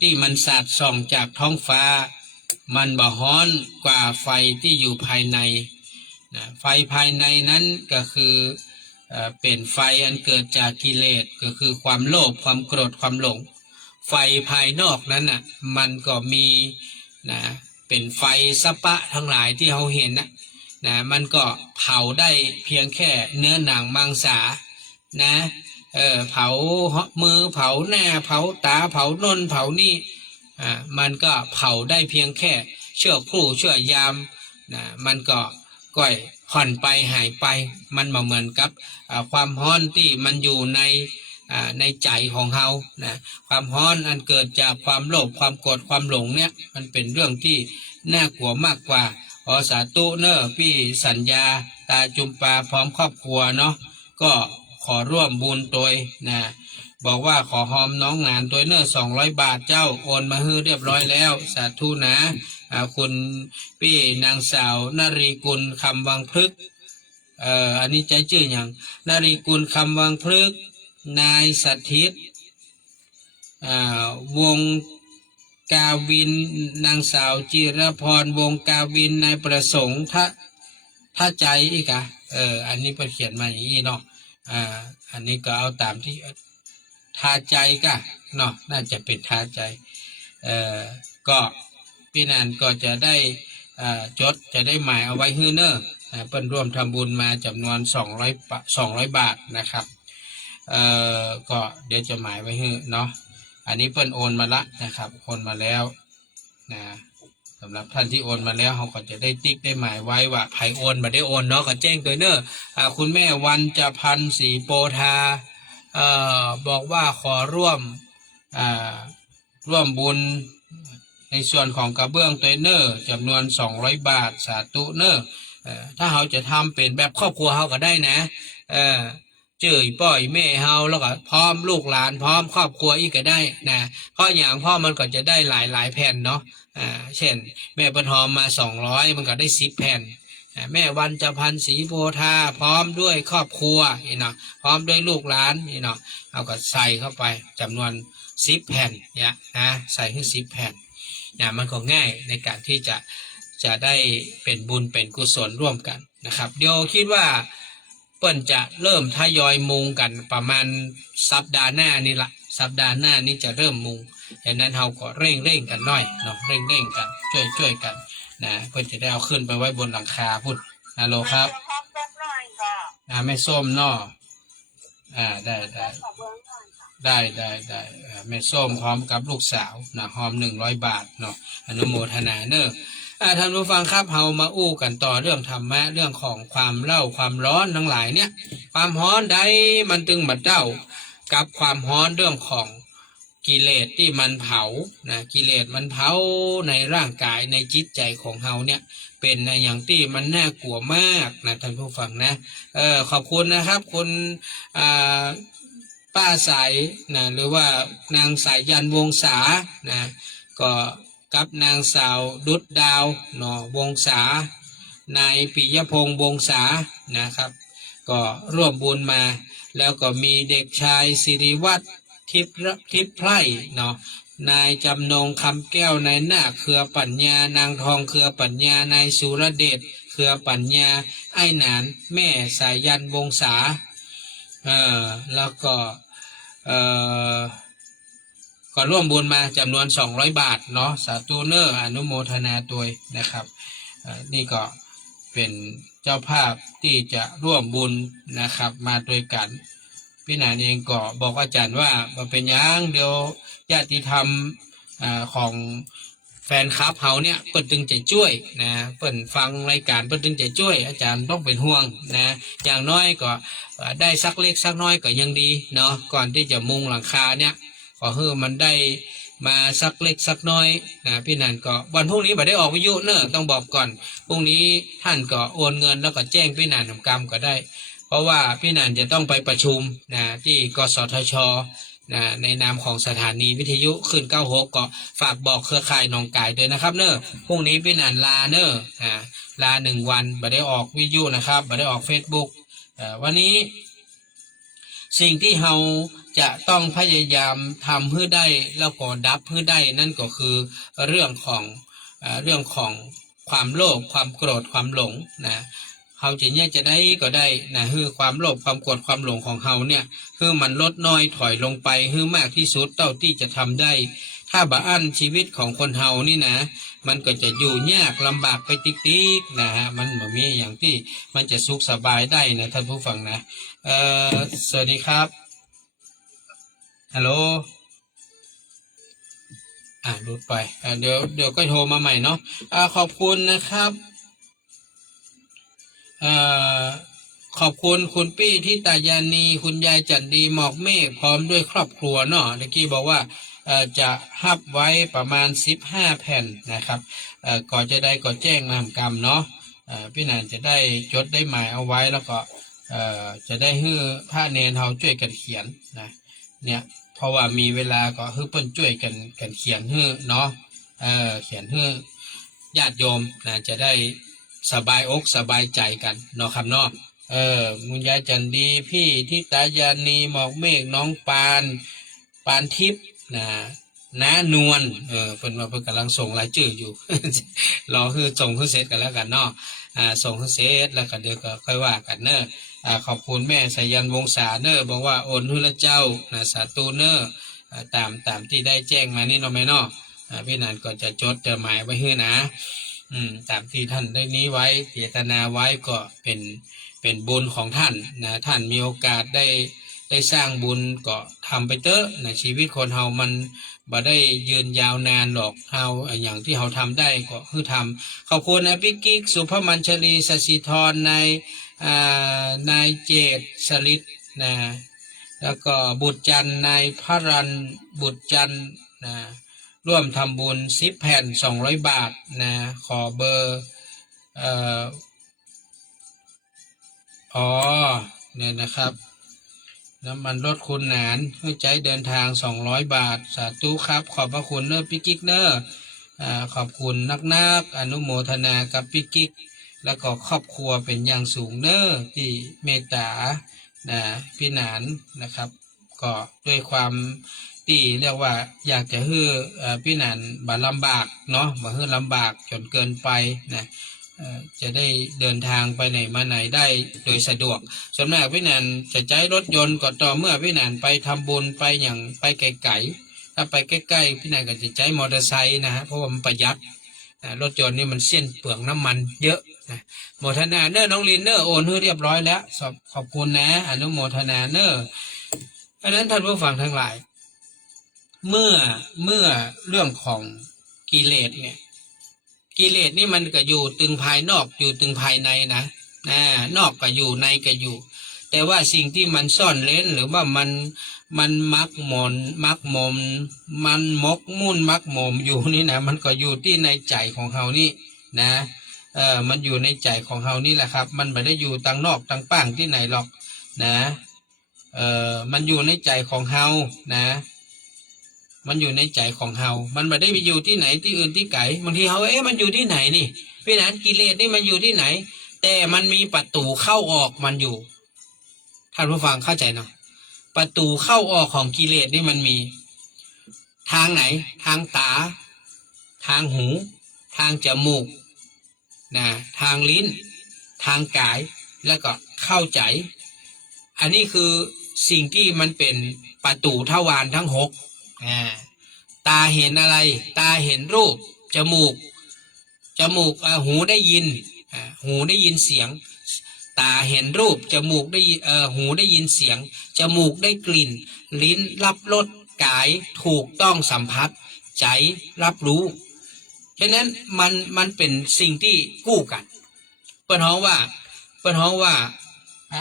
ที่มันสาดส่องจากท้องฟ้ามันบ่ฮ้อนกว่าไฟที่อยู่ภายในไฟภายในนั้นก็คือเป็นไฟอันเกิดจากกิเลสก็คือความโลภความโกรธความหลงไฟภายนอกนั้นน่ะมันก็มีเป็นไฟสปะทั้งหลายที่เราเห็นนะมันก็เผาได้เพียงแค่เนื้อหนังมังสานะเผามือเผาหน้าเผาตาเผานนเผานี่มันก็เผาได้เพียงแค่ชั่วครู่ชั่วยามมันก็ก่อยผ่อนไปหายไปมันเหมือนกับความร้อนที่มันอยู่ในใจของเขานะความร้อนอันเกิดจากความโลภความโกรธความหลงเนี่ยมันเป็นเรื่องที่น่ากลัวมากกว่าขอสาธุเนอพี่สัญญาตาจุมปาพร้อมครอบครัวเนาะก็ขอร่วมบุญโดยนะบอกว่าขอหอมน้องงานโดยเนอ200 บาทเจ้าโอนมาให้เรียบร้อยแล้วสาธุนะคุณพี่นางสาวนรีกุลคำวังพฤกษ์อันนี้ใจชื่ออย่างนรีกุลคำวังพฤกษ์นายสถิตวงกาวินนางสาวจิรพรวงกาวินนายประสงค์ท่าใจอีกอันนี้เขียนมาอย่างนี้เนาะอันนี้ก็เอาตามที่ทาใจก็เนาะน่าจะเป็นทาใจก็พี่นันก็จะได้จดจะได้หมายเอาไว้ฮื้อเนอเปิ้นร่วมทำบุญมาจำนวน200 บาทนะครับ ก็เดี๋ยวจะหมายไว้ให้เนาะอันนี้เพิ่นโอนมาละนะครับโอนมาแล้วนะสำหรับท่านที่โอนมาแล้วเขาก็จะได้ติ๊กได้หมายไว้ว่าไผโอนมาได้โอนเนาะก็แจ้งตัวเนอะคุณแม่วันจะพันศรีโปธาบอกว่าขอร่วมบุญในส่วนของกระเบื้องตัวเนอร์จำนวน200 บาทสาธุเนอร์ถ้าเขาจะทำเป็นแบบครอบครัวเขาก็ได้นะเจอป่อยแม่เฮาแล้วก็พร้อมลูกหลานพร้อมครอบครัวอีกก็ได้นะเพราะอย่างพ่อมันก็จะได้หลายแผ่นเนาะเช่นแม่ปนหอมมา200มันก็ได้10 แผ่นแม่วันจะพันศรีโพธาพร้อมด้วยครอบครัวนี่เนาะพร้อมด้วยลูกหลานนี่เนาะเอาก็ใส่เข้าไปจำนวน10 แผ่นเนี่ยนะใส่ให้10 แผ่นเนี่ยมันก็ง่ายในการที่จะได้เป็นบุญเป็นกุศลร่วมกันนะครับเดี๋ยวคิดว่าเปิ้นจะเริ่มทยอยมุงกันประมาณสัปดาห์หน้านี่ละสัปดาห์หน้านี้จะเริ่มมุงดังนั้นเราก็เร่งกันหน่อยเนาะเร่งกันช่วยกันนะเพื่อจะได้เอาขึ้นไปไว้บนหลังคาพุ่นฮัลโหลครับแม่ส้มเนาะได้แม่ส้มพร้อมกับลูกสาวนะหอม100 บาทเนาะอนุโมทนาเนอะท่านผู้ฟังครับเฮามาอู้กันต่อเรื่องธรรมะเรื่องของความเล่าความร้อนทั้งหลายเนี่ยความร้อนใดมันตึงบัดเด้ากับความร้อนเรื่องของกิเลสที่มันเผานะกิเลสมันเผาในร่างกายในจิตใจของเฮาเนี่ยเป็นในอย่างที่มันน่ากลัวมากนะท่านผู้ฟังนะขอบคุณนะครับคุณป้าสายนะหรือว่านางสายยันวงศานะก็กับนางสาวดุดดาวหนอวงศานายปิยพงษ์วงศานะครับก็ร่วมบุญมาแล้วก็มีเด็กชายสิริวัฒน์ทิพไพร่เนาะนายจำนงคำแก้วนายนาคเครือปัญญานางทองเครือปัญญานายสุรเดชเครือปัญญาไอ้หนานแม่สายยันวงศาแล้วก็ร่วมบุญมาจำนวน200 บาทเนาะสาธุเนอร์อนุโมทนาด้วยนะครับนี่ก็เป็นเจ้าภาพที่จะร่วมบุญนะครับมาด้วยกันพี่นานเองก็บอกอาจารย์ว่าเป็นยังเดี๋ยวญาติธรรมของแฟนคลับเฮาเนี่ยเปิดตึงใจช่วยนะเปิดฟังรายการเปิดตึงใจช่วยอาจารย์ต้องเป็นห่วงนะอย่างน้อยก็ได้สักเล็กสักน้อยก็ยังดีเนาะก่อนที่จะมุงหลังคาเนี่ยขอให้มันได้มาสักเล็กสักน้อยนะพี่นันก็วันพรุ่งนี้บ่ได้ออกวิทยุเนอะต้องบอกก่อนพรุ่งนี้ท่านก็โอนเงินแล้วก็แจ้งพี่นันทำกรรมก็ได้เพราะว่าพี่นันจะต้องไปประชุมนะที่กสทชนะในนามของสถานีวิทยุขึ้น96ก็ฝากบอกเครือข่ายหนองไก่ด้วยนะครับเนอะพรุ่งนี้พี่นันลาเนอะลา1 วันบ่ได้ออกวิทยุนะครับบ่ได้ออก Facebook วันนี้สิ่งที่เราจะต้องพยายามทำเพื่อได้แล้วก็ดับเพื่อได้นั่นก็คือเรื่องของความโลภความโกรธความหลงนะเขาจะเนี่ยจะได้ก็ได้นะคือความโลภความโกรธความหลงของเขาเนี่ยคือมันลดน้อยถอยลงไปคือมากที่สุดเท่าที่จะทำได้ถ้าบ่อั้นชีวิตของคนเฮานี่นะมันก็จะอยู่ยากลำบากไปติ๊กๆนะฮะมันไม่มีอย่างที่มันจะสุขสบายได้นะท่านผู้ฟังนะสวัสดีครับฮัลโหลหลุดไปเดี๋ยวก็โทรมาใหม่เนาะขอบคุณนะครับขอบคุณคุณปี้ที่ตายานีคุณยายจันดีหมอกเมฆพร้อมด้วยครอบครัวเนาะเมื่อกี้บอกว่าจะฮับไว้ประมาณ15 แผ่นนะครับก่อนจะได้ก็แจ้งนามกรรมเนาะพี่นันจะได้จดได้หมายเอาไว้แล้วก็จะได้ให้พระเนรเฮาช่วยกันเขียนนะเนี่ยเพราะว่ามีเวลาก็ให้เพิ่นช่วยกันเขียนให้เนาะเขียนให้ญาติโยมนะจะได้สบายอกสบายใจกันเนาะครับเนาะมุญยายจันดีพี่ที่ตายานีหมอกเมฆน้องปานทิพย์น้านวลเพิ่นว่าเพิ่นกำลังส่งรายชื่ออยู่ รอคือส่งคือเสร็จกันแล้วกันเนาะส่งคือเสร็จแล้วก็เดี๋ยวก็ค่อยว่ากันเนอะขอบคุณแม่สายันวงศาเนอะบอกว่าโอนให้ละเจ้าสาธุเนอะตามที่ได้แจ้งมานี่เนาะแม่เนาะพี่นันก็จะจดหมายไว้ให้นะตามที่ท่านได้นี้ไว้เจตนาไว้ก็เป็นบุญของท่านนะท่านมีโอกาสได้ ได้สร้างบุญก็ทำไปเถอะในชีวิตคนเฮามันบ่ได้ยืนยาวนานหรอกเฮาอย่างที่เฮาทำได้ก็คือทำขอบคุณนะพี่กิ๊กสุภมัญชลีสศิธรนายเจตสลิดนะแล้วก็บุตรจันทร์นายพระรันบุตรจันทร์นะร่วมทำบุญ10 แผ่น200 บาทนะขอเบอร์เนี่ยนะครับน้ำมันรถคุณหนานให้ใจเดินทาง200 บาทสาธุครับขอบพระคุณเนอพี่กิ๊กเนอขอบคุณนักอนุโมทนากับพี่กิ๊กแล้วก็ครอบครัวเป็นอย่างสูงเนอที่เมตตานะพี่หนานนะครับก็ด้วยความที่เรียกว่าอยากจะให้พี่หนานบ่ลำบากเนาะบ่ให้ลำบากจนเกินไปนะจะได้เดินทางไปไหนมาไหนได้โดยสะดวกส่วนมากพี่นันจะใช้รถยนต์ก็ต่อเมื่อพี่นันไปทำบุญไปอย่างไปไกลๆถ้าไปใกล้ๆพี่นันก็จะใช้มอเตอร์ไซค์นะฮะเพราะว่ามันประหยัดรถยนต์นี่มันเสี่ยงเปลืองน้ำมันเยอะนะโมทนาเนอร์น้องลินเนอร์โอนให้เรียบร้อยแล้วขอบคุณนะอนุโมทนาเนอร์อันนั้นท่านผู้ฟังทั้งหลายเมื่อเรื่องของกิเลสเนี่ยกิเลสนี่มันก็อยู่ตึงภายนอกอยู่ตึงภายในนะนอกก็อยู่ในก็อยู่แต่ว่าสิ่งที่มันซ่อนเร้นหรือว่ามันมักมนมันมกมุ่นมักมมอยู่นี่นะมันก็อยู่ที่ในใจของเฮานี่นะมันอยู่ในใจของเฮานี่แหละครับมันไม่ได้อยู่ต่างนอกต่างป้างที่ไหนหรอกนะมันอยู่ในใจของเฮานะมันอยู่ในใจของเฮามันไม่ได้ไปอยู่ที่ไหนที่อื่นที่ไกลบางทีเฮามันอยู่ที่ไหนนี่พี่นันกิเลสนี่มันอยู่ที่ไหนแต่มันมีประตูเข้าออกมันอยู่ท่านผู้ฟังเข้าใจเนาะประตูเข้าออกของกิเลสนี่มันมีทางไหนทางตาทางหูทางจมูกนะทางลิ้นทางกายแล้วก็เข้าใจอันนี้คือสิ่งที่มันเป็นประตูทวารทั้ง6ตาเห็นอะไรตาเห็นรูปจมูกหูได้ยินหูได้ยินเสียงตาเห็นรูปจมูกได้หูได้ยินเสียงจมูกได้กลิ่นลิ้นรับรสกายถูกต้องสัมผัสใจรับรู้ฉะนั้นมันเป็นสิ่งที่กู้กันเปิ้นฮ้องว่า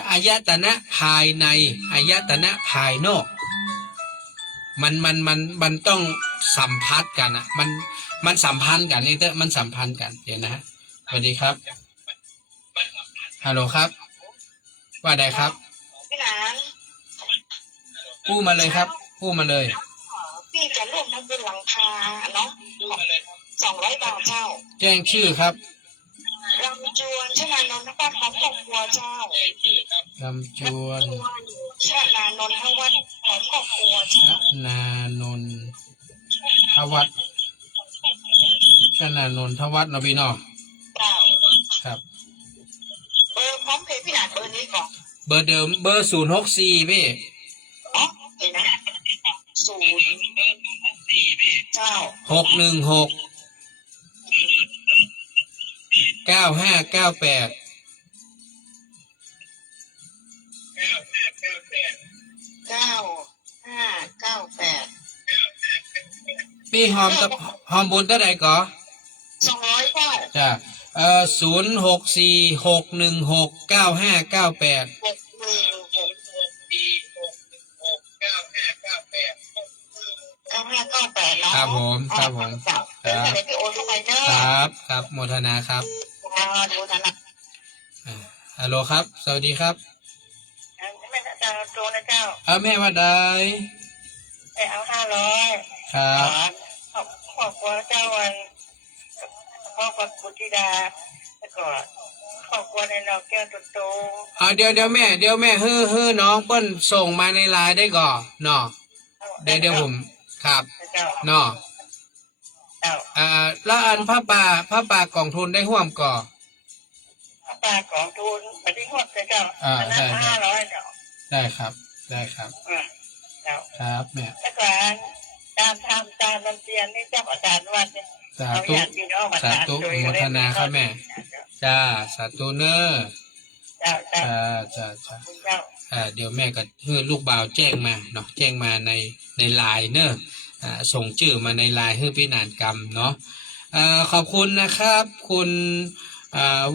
อายตนะภายในอายตนะภายนอกมันต้องสัมพัทธ์กันอ่ะมันสัมพันธ์กันนี่เถอะมันสัมพันธ์กันเดี๋ยวนะฮะสวัสดีครับฮัลโหลครับว่าไดครับพี่หลาน พูดมาเลยครับพูดมาเลยพี่จะร่วมทำบุญหลังคาเนาะ200 บาทเจ้าแจ้งชื่อครับลำจวนชนานนท์พระพร้อมครอบครัวเจ้าลำจวนชนานนท์ทวัฒน์พร้อมครอบครัวเจ้านานนท์ทวัฒน์ชนานนท์ทวัฒน์นบีนอครับเบอร์พร้อมเพย์พี่หลานเบอร์นี้ก่อนเบอร์เดิมเบอร์064พี่อ๋อเดี๋ยวนะ0เจ้า616 9598 พี่หอมบุญเท่าไหร่ก่อ200เจ้าจ้ะ064 616 9598ครับผมครับพี่โอนเข้าไปเนอะครับโมทนาครับฮัลโหลครับสวัสดีครับแม่จะโจนะเจ้าแม่ว่าได้ไปเอา500ครับขอบคุณเจ้าวันพ่อกับบุตรดาแล้วก็ขอบคุณในน้องแก้วตุ่นเดี๋ยวแม่ฮือน้องเปิ้นส่งมาในไลน์ได้ก่อนเนาะเดี๋ยวผมครับเนาะแล้วอันพระป่ากองทุนได้ห่วมก่อพระป่ากองทุนไม่ได้ห่วมเจ้าได้500เจ้าได้ครับเจ้าครับแม่แล้วก็ตามลำเตียนนี่เจ้าอาจารย์วัดเนี่ยสาธุโมทนาครับแม่จ้าสาธุเนอจ้า เดี๋ยวแม่ก็ให้ลูกบ่าวแจ้งมาเนาะแจ้งมาในไลน์เนอะส่งชื่อมาในไลน์ให้พี่นานกรรมเนาะขอบคุณนะครับคุณ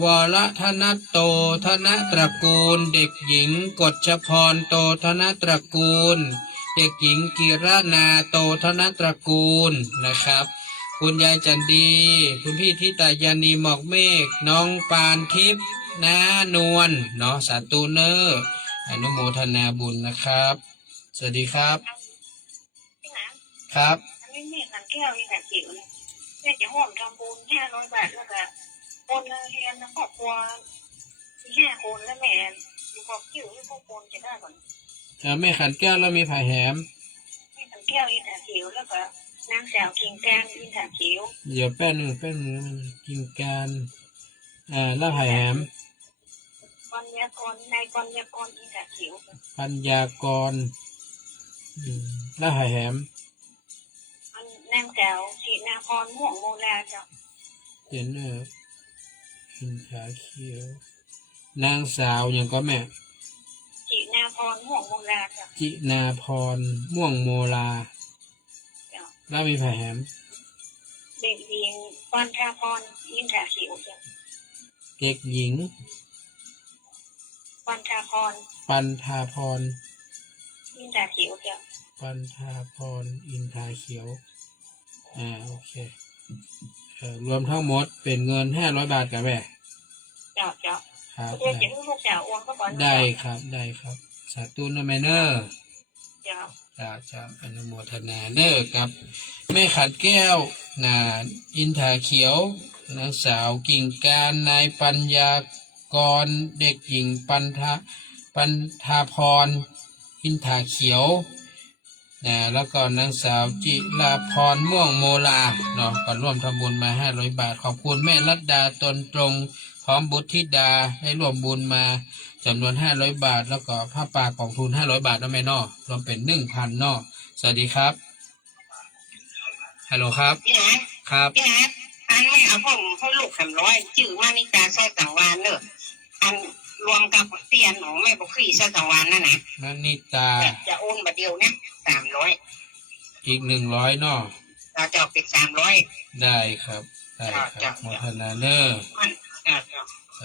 วรธนโตธนตระกูลเด็กหญิงกฎชพรโตธนตระกูลเด็กหญิงกิรนาโตธนตระกูลนะครับคุณยายจันดีคุณพี่ทิตายานีหมอกเมฆน้องปานทิพย์นานวลเนาะสาธุเนอร์อนุโมทนาบุญนะครับสวัสดีครับ พี่น้ำ ครับ อันนี้แม่ขันแก้วอีกแบบจิ๋วเลยแม่จะห่วงทำบุญ500 บาทแล้วก็คนเรียนครอบครัว5 คนแล้วแม่อยู่กับจิ๋วที่พวกคนจะได้ก่อน แม่ขันแก้วแล้วมีผาแหม แม่ขันแก้วอีกแบบจิ๋วแล้วก็นางสาวกิ่งแกงอีกแบบจิ๋ว เดี๋ยวแป้นหนึ่งมันกินการแล้วผาแหม ปัญญากรนายปัญญากรอีกแบบจิ๋ว ปัญญากรแล้วผาแหม นางสาวสีนาพรม่วงโมลาจ้ะ เห็นกินขาเขียวนางสาวอย่างก็แม่ สีนาพรม่วงโมลาจ้ะ จินาพรม่วงโมลา จ้ะ แล้วมีผาแหม เด็กหญิงปัญญาพรอินทาจิ๋วจ้ะ เด็กหญิง ปัญญาพร ปันธาพร อินทาจิ๋วจ้ะ ปันธาพรอินทาเขียวโอเครวมทั้งหมดเป็นเงิน500 บาทกับแม่ จ้ะจ้ะ ครับ เดี๋ยวจะให้ลูกสาวอ้วนก็ก่อน ได้ครับสาธุนะแม่เนอร์ จ้ะ จะอนุโมทนาเนอร์กับแม่ขันแก้วอินทาเขียวนางสาวกิ่งการนายปัญญากรเด็กหญิงปันธาพรอินทาเขียวแล้วก็นางสาวจิราพรม่วงโมลาเนาะก็ร่วมทำบุญมา500 บาทขอบคุณแม่รัตดาตนตรงพร้อมบุตรธิดาให้ร่วมบุญมาจำนวน500 บาทแล้วก็ผ้าป่ากองทุน500 บาทนะแม่นอรวมเป็น 1,000 นอสวัสดีครับฮัลโหลครับ พี่นะครับ พี่นะอันไม่เอาพ่อลูก300ชื่อว่านิตาสร้อยสังวานเนอะอันรวมกับเตียนของแม่บุคคีสร้อยสังวานนั่นนะ นันนิตา จะโอนมาเดียวนะ300อีก100 นอ เราจะเป็น300ได้ครับโมทนาเนอร์ มันจ้ะ ส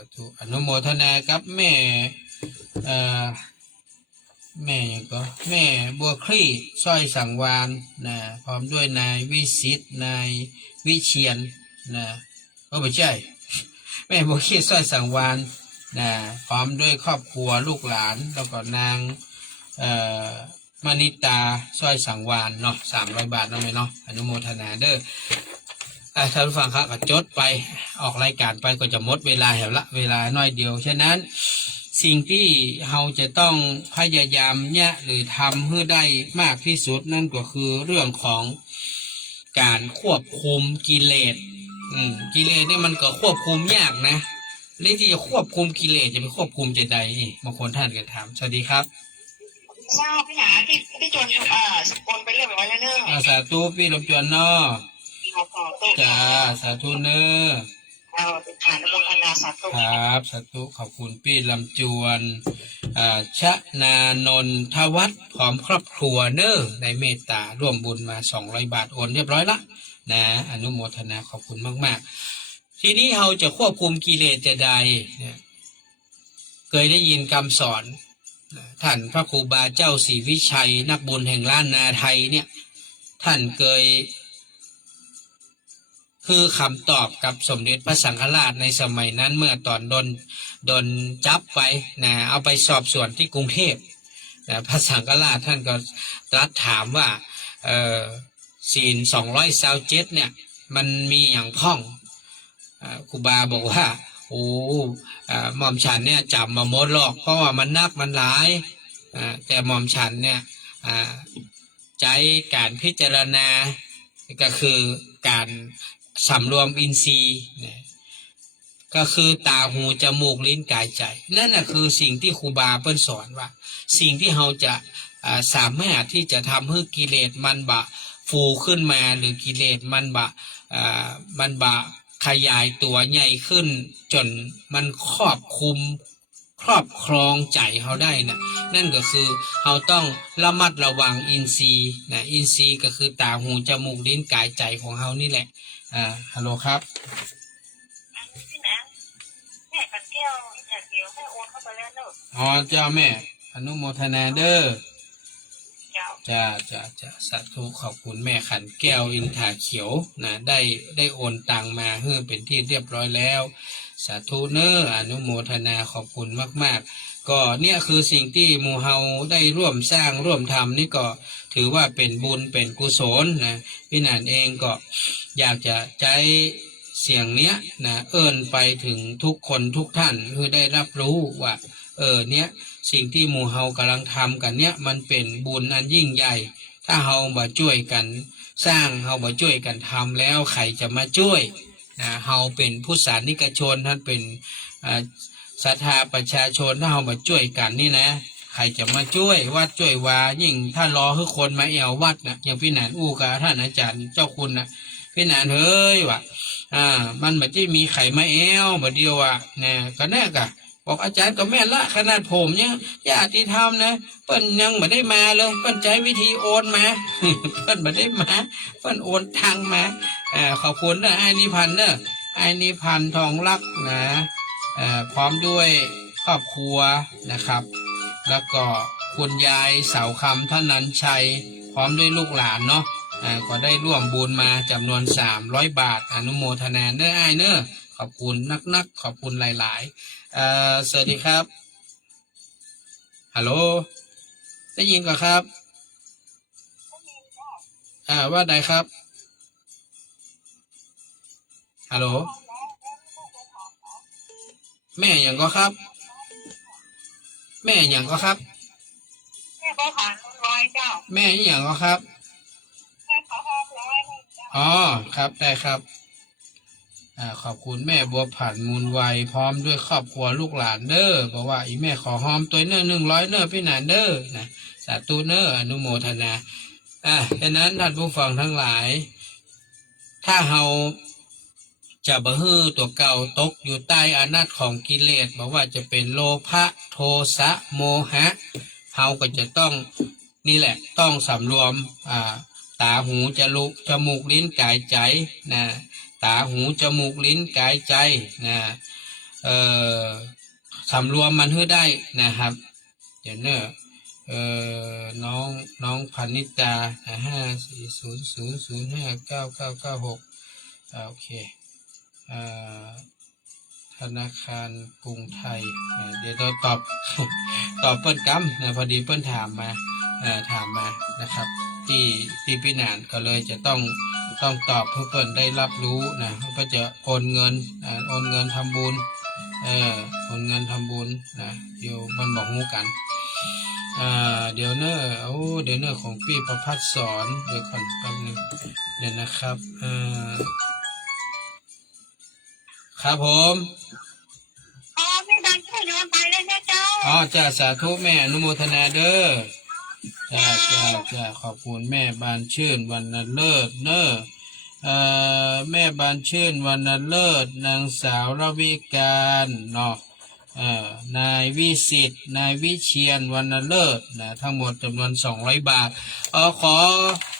าธุอนุโมทนาครับแม่แม่ก็แม่บัวคลี่สร้อยสังวานพร้อมด้วยนายวิสิตนายวิเชียนไม่ใช่แม่บัวคลี่สร้อยสังวานพร้อมด้วยครอบครัวลูกหลานแล้วก็นางมณิตาสร้อยสังวานเนาะ300 บาทเนาะแม่เนาะอนุโมทนาเด้อท่านผู้ฟังครับก็จดไปออกรายการไปก็จะหมดเวลาแหวละเวลาน้อยเดียวฉะนั้นสิ่งที่เราจะต้องพยายามเนี่ยหรือทำให้ได้มากที่สุดนั่นก็คือเรื่องของการควบคุมกิเลสกิเลสเนี่ยมันก็ควบคุมยากนะแล้วที่จะควบคุมกิเลสจะไปควบคุมจะใดบางคนท่านก็ถามสวัสดีครับ ว่าพี่หาที่จนสกลไปเรียบร้อยแล้วเนอะ สาธุพี่ลมจวนนอ ขอตัว จ้าสาธุเนอ เราเป็นฐานระบบอนาสาธุ ครับสาธุขอบคุณพี่ลำจวนชนานนทวัฒน์พร้อมครอบครัวเนอในเมตตาร่วมบุญมา200 บาทโอนเรียบร้อยละอนุโมทนาขอบคุณมากๆทีนี้เราจะควบคุมกิเลสจะใดเนี่ยเคยได้ยินคำสอนท่านพระครูบาเจ้าศรีวิชัยนักบุญแห่งล้านนาไทยเนี่ยท่านเคยคือคำตอบกับสมเด็จพระสังฆราชในสมัยนั้นเมื่อตอนโดนจับไปเอาไปสอบสวนที่กรุงเทพพระสังฆราชท่านก็ตรัสถามว่าศีล227เนี่ยมันมีอย่างพ่องครูบาบอกว่าหม่อมฉันเนี่ยจำมาหมดหรอกเพราะว่ามันนักมันหลายแต่หม่อมฉันเนี่ยใจการพิจารณาก็คือการสำรวมอินทรีย์ก็คือตาหูจมูกลิ้นกายใจนั่นน่ะคือสิ่งที่ครูบาเปิ้นสอนว่าสิ่งที่เราจะสามารถที่จะทำให้กิเลสมันฟูขึ้นมาหรือกิเลสมันขยายตัวใหญ่ขึ้นจนมันครอบคลุม ครอบครองใจเขาได้นะนั่นก็คือเราต้องระมัดระวังอินทรีย์นะอินทรีย์ก็คือตาหูจมูกลิ้นกายใจของเรานี่แหละฮัลโหลครับ พี่นะแม่กันแก้วอยากเกี่ยวให้โอนเข้าไปแล้วเนอะ อ๋อเจ้าแม่อนุโมทนาเด้อ เจ้า จะสาธุขอบคุณแม่ขันแก้วอินทาเขียวนะได้โอนตังมาเพื่อเป็นที่เรียบร้อยแล้วสาธุเนออนุโมทนาขอบคุณมากๆก็เนี่ยคือสิ่งที่หมู่เฮาได้ร่วมสร้างร่วมทำนี่ก็ถือว่าเป็นบุญเป็นกุศลนะพี่หนานเองก็อยากจะใจเสียงเนี้ยนะเอิ้นไปถึงทุกคนทุกท่านเพื่อได้รับรู้ว่าเนี่ยสิ่งที่หมู่เฮากำลังทำกันเนี่ยมันเป็นบุญอันยิ่งใหญ่ถ้าเฮาบ่ช่วยกันสร้างเฮาบ่ช่วยกันทำแล้วใครจะมาช่วยนะเฮาเป็นผู้สานิกชนท่านเป็นศรัทธาประชาชนถ้าเฮาบ่ช่วยกันนี่นะใครจะมาช่วยวัดช่วยวายิ่งถ้ารอให้คนมาแอววัดนะอย่างพี่หนานอู้กับท่านอาจารย์เจ้าคุณนะพี่หนานเฮ้ยว่ะมันแบบที่มีไข่มาแอวแบบเดียวอ่ะนะก็แน่กะบอกอาจารย์ก็แม่นละขนาดผมยังญาติธรรมนะเปิ้นยังไม่ได้มาเลยเปิ้นใช้วิธีโอนมา เปิ้นไม่ได้มาเปิ้นโอนทางมาขอบคุณนะไอ้นิพันธ์เนอะไอ้นิพันธ์ทองรักนะพร้อมด้วยครอบครัวนะครับแล้วก็คุณยายเสาคำท่านันชัยพร้อมด้วยลูกหลานเนาะก็ได้ร่วมบุญมาจำนวน300 บาทอนุโมทนาเนอะไอ้เนอะขอบคุณนักขอบคุณหลายๆสวัสดีครับฮัลโหลได้ยินก่อนครับว่าใดครับฮัลโหลแม่อย่างก็ครับแม่อย่างก็ครับ แม่ก็ผ่านร้อยเจ้า แม่อย่างก็ครับ แม่ขอห้อมร้อยเลยเจ้า อ๋อครับได้ครับขอบคุณแม่บัวผันมูลไวพร้อมด้วยครอบครัวลูกหลานเด้อบอกว่าอีแม่ขอหอมตัวเนอ100เนอพี่หนานเด้อนะสาธุเนออนุโมทนาฉะนั้นท่านผู้ฟังทั้งหลาย ถ้าเฮาจะบะฮื้อตัวเก่าตกอยู่ใต้อำนาจของกิเลสบอกว่าจะเป็นโลภะโทสะโมหะเฮาก็จะต้องนี่แหละต้องสำรวมตาหูจมูกลิ้นกายใจนะตาหูจมูกลิ้นกายใจนะสำรวมมันให้ได้นะครับเดี๋ยวเนอะน้องพันิตา54000599996โอเคธนาคารกรุงไทยเดี๋ยวเราตอบเปิ้นกัมนะพอดีเปิ้นถามมานะครับที่พี่นานก็เลยจะต้องตอบเพื่อเปิ้นได้รับรู้นะก็จะโอนเงินทำบุญโอนเงินทำบุญนะเดี๋ยวมันบอกงูกันเดี๋ยวเนอะของพี่ประภัสสอนเดี๋ยวก่อนแป๊บนึงเดี๋ยวนะครับครับผมแม่ดันช่วยโยนไปเลยนะเจ้า จ้าสาธุแม่อนุโมทนาเด้อจ้าขอบคุณแม่บานชื่นวรรณเลิศเนอะแม่บานชื่นวรรณเลิศนางสาวระวิการเนาะนายวิสิทธิ์นายวิเชียรวรรณเลิศนะทั้งหมดจำนวน200 บาทขอ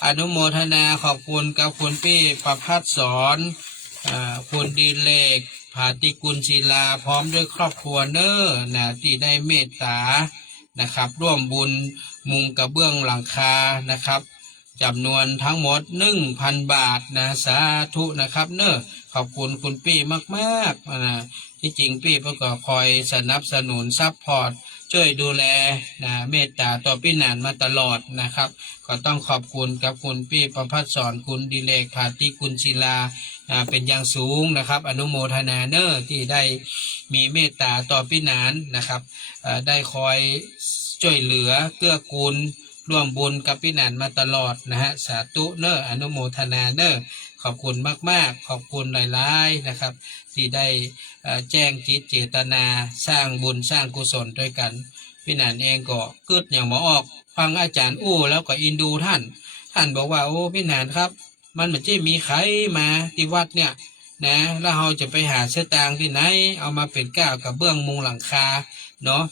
อนุโมทนาขอบคุณกับคุณพี่ประภัสสอนคุณดีเลกภาติกุลศิลาพร้อมด้วยครอบครัวเนอนะที่ได้เมตตานะครับร่วมบุญมุงกระเบื้องหลังคานะครับจำนวนทั้งหมด 1,000 บาทนะสาธุนะครับเนอขอบคุณคุณปี้มากๆนะที่จริงปี้ก็คอยสนับสนุนซัพพอร์ตช่วยดูแลนะเมตตาต่อพี่นานมาตลอดนะครับก็ต้องขอบคุณกับคุณปี้ประภัสสอนคุณดิเลกภาติกุลศิลาเป็นอย่างสูงนะครับอนุโมทนาเนอที่ได้มีเมตตาต่อพี่นานนะครับได้คอยช่วยเหลือเกื้อกูลร่วมบุญกับพี่นานมาตลอดนะฮะสาธุเนออนุโมทนาเนอขอบคุณมากๆขอบคุณหลายๆนะครับที่ได้แจ้งจิตเจตนาสร้างบุญสร้างกุศลด้วยกันพี่นานเองก็กึดอย่างหมอออกฟังอาจารย์อู้แล้วก็อินดูท่านบอกว่าโอ้พี่นานครับมันเหมือนจะมีใครมาที่วัดเนี่ยนะแล้วเราจะไปหาเสตางค์ที่ไหนเอามาเป็นก้าวกับเบื้องมุงหลังคา เนาะ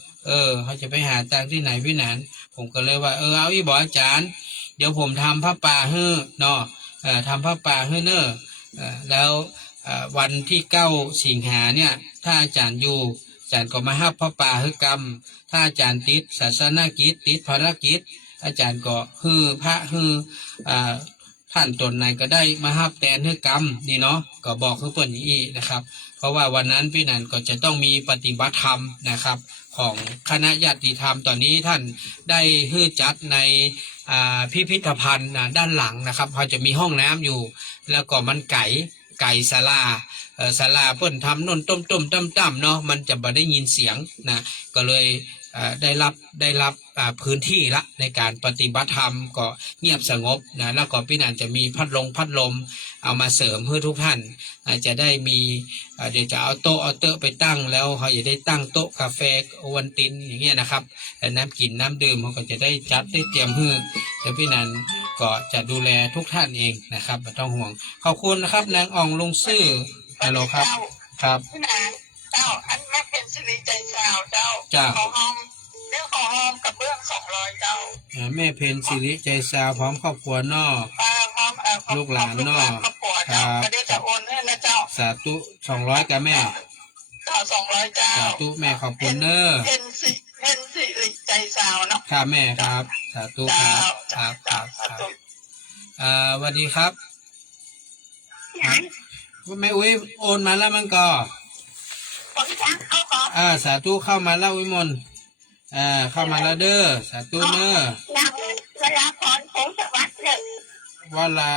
เขาจะไปหาตังค์ที่ไหนพี่หนานผมก็เลยว่าเอาอีบอกอาจารย์เดี๋ยวผมทำผ้าป่าให้เนาะทำผ้าป่าให้เนอะแล้ววันที่9 สิงหาเนี่ยถ้าอาจารย์อยู่อาจารย์ก็มาฮับผ้าป่าให้กรรมถ้าอาจารย์ติดศาสนกิจติดภารกิจอาจารย์ก็ฮือพระฮือท่านตนไหนก็ได้มาฮับแทนให้กรรมนี่เนาะก็บอกให้เปิ่นอย่างนี้นะครับ เพราะว่าวันนั้นพี่นันก็จะต้องมีปฏิบัติธรรมนะครับของคณะญาติธรรมตอนนี้ท่านได้ฮือจัดในพิพิธภัณฑ์ด้านหลังนะครับเขาจะมีห้องน้ำอยู่แล้วก็มันไก่ศาลาเพิ่นทำน่นต้มตั้มเนาะมันจะบ่ได้ยินเสียงนะก็เลยได้รับพื้นที่ละในการปฏิบัติธรรมก็เงียบสงบนะแล้วก็พี่นันจะมีพัดลมเอามาเสริมเพื่อทุกท่านจะได้มีเดี๋ยวจะเอาโต๊ะเอาเตอะไปตั้งแล้วเขาจะได้ตั้งโต๊ะกาแฟโอวัลตินอย่างเงี้ยนะครับแต่น้ำกินน้ำดื่มเขาก็จะได้จัดได้เตรียมเพื่อเดี๋ยวพี่นันก็จะดูแลทุกท่านเองนะครับไม่ต้องห่วงขอบคุณนะครับนางอ่องลุงซื่อฮัลโหลครับครับ พี่นางเจ้าอันแม่เป็นสิริใจชาวเจ้า จ้า ของห้องเรื่องของห้องกับเบื้อง200เจ้า แม่เพนสิริใจสาวพร้อมครอบครัวนอ พร้อมลูกหลานเนาะ ครอบครัวเจ้า ครับ ก็ได้จะโอนให้นะเจ้า สาธุ200กับแม่ เจ้า200เจ้า สาธุแม่ขอบคุณเนอะ เป็นสิริใจชาวเนาะ ครับแม่ครับสาธุครับครับสวัสดีครับแม่อุ้ยโอนมาแล้วมันก็ ผมจ้างเขาก่อน สาธุเข้ามาแล้ววิมลเข้ามาแล้วเด้อสาธุเนอะ นางเวลาพรโค้งสวัสดิ์เลย เวลา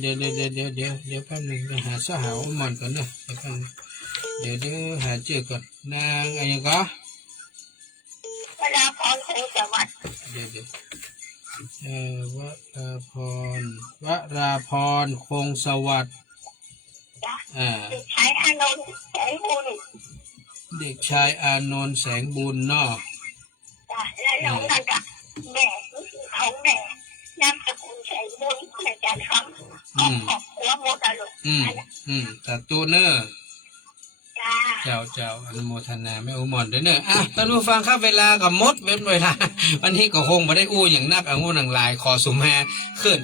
เดี๋ยวแป๊บนึงไปหาสหาววิมลก่อนเนอะเดี๋ยวหาเจอก่อนนางอะไรก็ เวลาพรโค้งสวัสดิ์ เดี๋ยววราพรคงสวัสดิ์ จ้ะ เ ใช้อานนท์แสงบุญ ด็กชายอานนท์แสงบุญเนาะ จ้ะแล้วน้องนั่นก็แม่ของแม่นามสกุลแสงบุญแม่จันทร์คำครอบครัวหมดอะลูก สาธุเนอะ จ้า เจ้าอนุโมทนาแม่อุมอนด้วยเนอะท่านผู้ฟังครับเวลากับมดเวลาวันนี้ก็คงไม่ได้อู้อย่างนักงูหนังลายขอสุมาเคลื่อน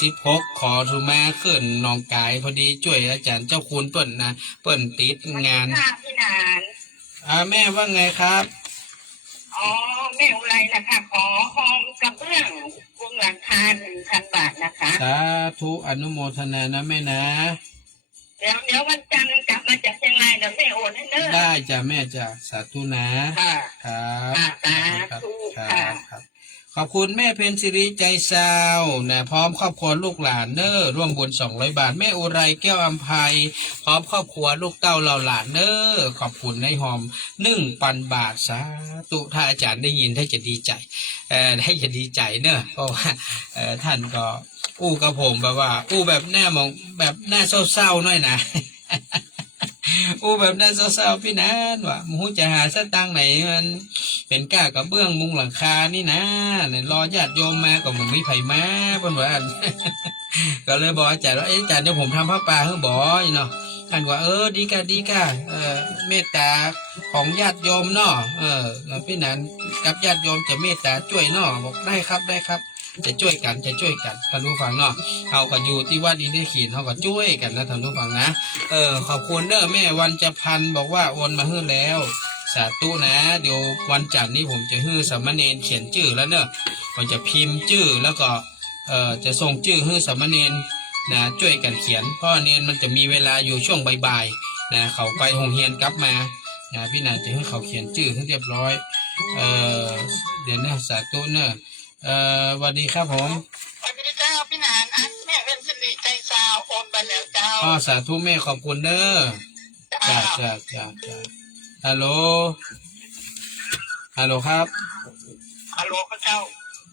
96ขอสุมาเคลื่อนนองกายพอดีช่วยอาจารย์เจ้าคุณเปิ่นนะเปิ่นติดงาน พี่นาน แม่ว่าไงครับ อ๋อไม่เอาไรนะคะขอหอมกระเบื้องวงหลังคา1,000 บาทนะคะ สาธุอนุโมทนานะแม่นะ เดี๋ยววันจันทร์กลับมาจากเชียงรายเดี๋ยวแม่โอนให้เนอะ ได้จ้ะแม่จ้ะสาธุนะ ค่ะ ครับ สา ครับ ธุ ครับ ค่ะ ขอบคุณแม่เพนสิริใจซาวนะพร้อมครอบครัวลูกหลานเนอร่วมบุญ200 บาทแม่อุไรแก้วอัมภัยพร้อมครอบครัวลูกเต้าเราหลานเนอขอบคุณในหอม1,000 บาทสาธุถ้าอาจารย์ได้ยินถ้าจะดีใจให้จะดีใจเนอะเพราะว่าท่านก็อู้กับผมแบบว่าอู้แบบหน้ามองแบบหน้าเศร้าๆหน่อยนะ อู้แบบนั้นเศร้าๆพี่นันว่ะมูจะหาสตังค์ไหนมันเป็นก้ากับเบื้องมุงหลังคานี่นะเนี่ยรอญาติโยมมาก็มึงไม่ไผ่มาเพิ่นว่า ก็เลยบอกอาจารย์ว่าอาจารย์เดี๋ยวผมทำผ้าป่าให้บ่อยเนาะท่านว่าดีค่ะเมตตาของญาติโยมเนาะแล้วพี่นันกับญาติโยมจะเมตตาช่วยเนาะบอกได้ครับจะช่วยกันท่านผู้ฟังเนาะเขาก็อยู่ที่วัดอินทขีนเขาก็ช่วยกันนะท่านผู้ฟังนะขอบคุณเด้อแม่วันจะพันบอกว่าโอนมาให้แล้วสาธุนะเดี๋ยววันจันทร์นี้ผมจะให้สามเณรเขียนชื่อแล้วเนอะผมจะพิมพ์ชื่อแล้วก็จะส่งชื่อให้สามเณรนะช่วยกันเขียนเพราะเนรมันจะมีเวลาอยู่ช่วงบ่ายๆนะเขาไปโรงเรียนกลับมานะพี่นาจะให้เขาเขียนชื่อให้เรียบร้อยเดี๋ยวนะสาธุเนอะสวัสดีครับผม สวัสดีเจ้าพี่นานอันแม่เป็นสิริใจสาวโอนไปแล้วเจ้า สาธุแม่ขอบคุณเด้อจ้าฮัลโหลครับ ฮัลโหลพระเจ้า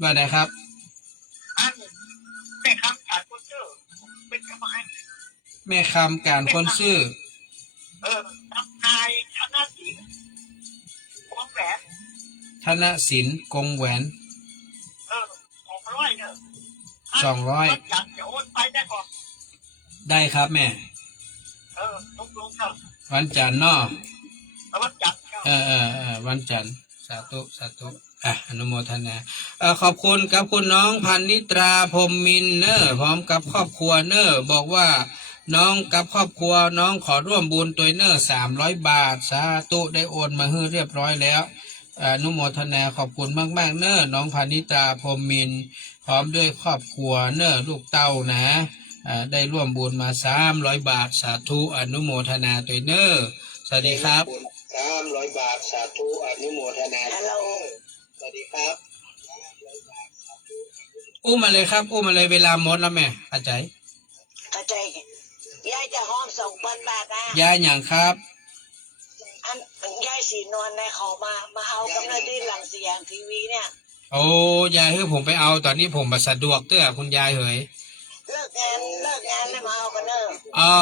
ว่าไงครับ อันแม่ครับขายคนเจอเป็นกรรมการ แม่คำการคนชื่อ นายธนศิลป์วงแหวน ธนศิลป์กงแหวน 200เนอะ 200 อยากจะโอนไปได้ก่อน ได้ครับแม่ ตกลงเถอะ วันจันทร์เนาะ แล้ววันจันทร์เจ้า วันจันทร์สาธุสาธุอนุโมทนาขอบคุณกับคุณน้องพันนิตราพรหมมินทร์เนอพร้อมกับครอบครัวเนอบอกว่าน้องกับครอบครัวน้องขอร่วมบุญตัวเนอ300 บาทสาธุได้โอนมาให้เรียบร้อยแล้วอนุโมทนาขอบคุณมากๆเนอน้องพันนิตราพรหมมินทร์พร้อมด้วยครอบครัวเนอลูกเต้านะได้ร่วมบุญมา300 บาทสาธุอนุโมทนาตัวเนอสวัสดีครับ300 บาทสาธุอนุโมทนา ฮัลโหล สวัสดีครับอุ้มมาเลยครับอุ้มมาเลยเวลาหมดแล้วแม่เข้าใจ เข้าใจยายจะห้อง2,000 บาทนะ ยายอย่างครับ อันยายสีนวลในเขามาเอากำเนิดที่หลังเสียงทีวีเนี่ย โอ้ยายให้ผมไปเอาตอนนี้ผมบัสะดวกเตื้อคุณยายเหย เลิกงานแล้วมาเอากันเนอ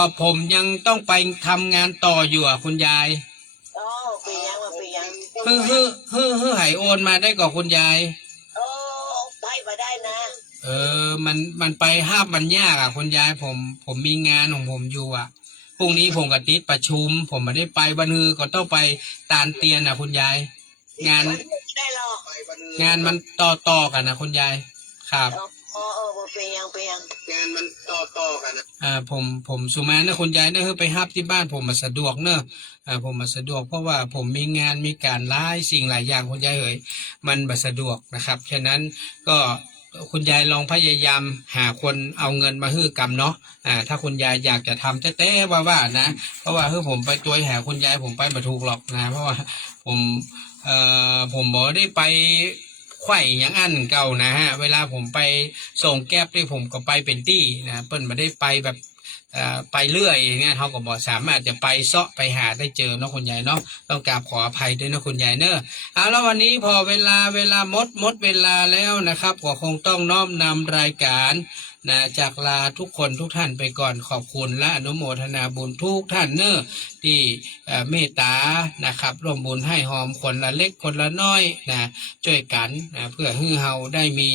ะ ผมยังต้องไปทำงานต่ออยู่คุณยาย อ๋อปียังมาปียัง ไหโอนมาได้ก่อนคุณยาย โอ้ไปมาได้นะ มันไปห้าบมันยากคุณยายผมมีงานของผมอยู่พรุ่งนี้ผมกับติดประชุม ผมไม่ได้ไปวันฮือก็ต้องไปตาลเตียนคุณยาย งาน ได้หรอง านมันต่อกันนะคุณยายครับ อ๋อเป็นยังงานมันต่อกันนะผมสุมานะคุณยายเนอะไปฮับที่บ้านผมมาสะดวกเนอะผมมาสะดวกเพราะว่าผมมีงานมีการหลายสิ่งหลายอย่างคุณยายมันมาสะดวกนะครับฉะนั้นก็คุณยายลองพยายามหาคนเอาเงินมาฮื้อกรรมเนาะถ้าคุณยายอยากจะทำแต่ว่านะเพราะว่าผมไปตัวหาคุณยายผมไปมาถูกหรอกนะเพราะว่าผมบอกได้ไปไข่อย่างอันเก่านะฮะเวลาผมไปส่งแก๊ปที่ผมก็ไปเป็นตี้นะเปิ้ลมาได้ไปแบบไปเรื่อยอย่างเงี้ยเขาก็บอกสามารถจะไปเซาะไปหาได้เจอเนาะคุณยายเนาะต้องกราบขออภัยด้วยนะคุณยายเนอะแล้ววันนี้พอเวลาหมดเวลาแล้วนะครับก็คงต้องน้อมนำรายการนะจากลาทุกคนทุกท่านไปก่อนขอบคุณและอนุโมทนาบุญทุกท่านเนอะที่เมตตานะครับร่วมบุญให้หอมคนละเล็กคนละน้อยนะช่วยกันนะเพื่อให้เฮาได้มี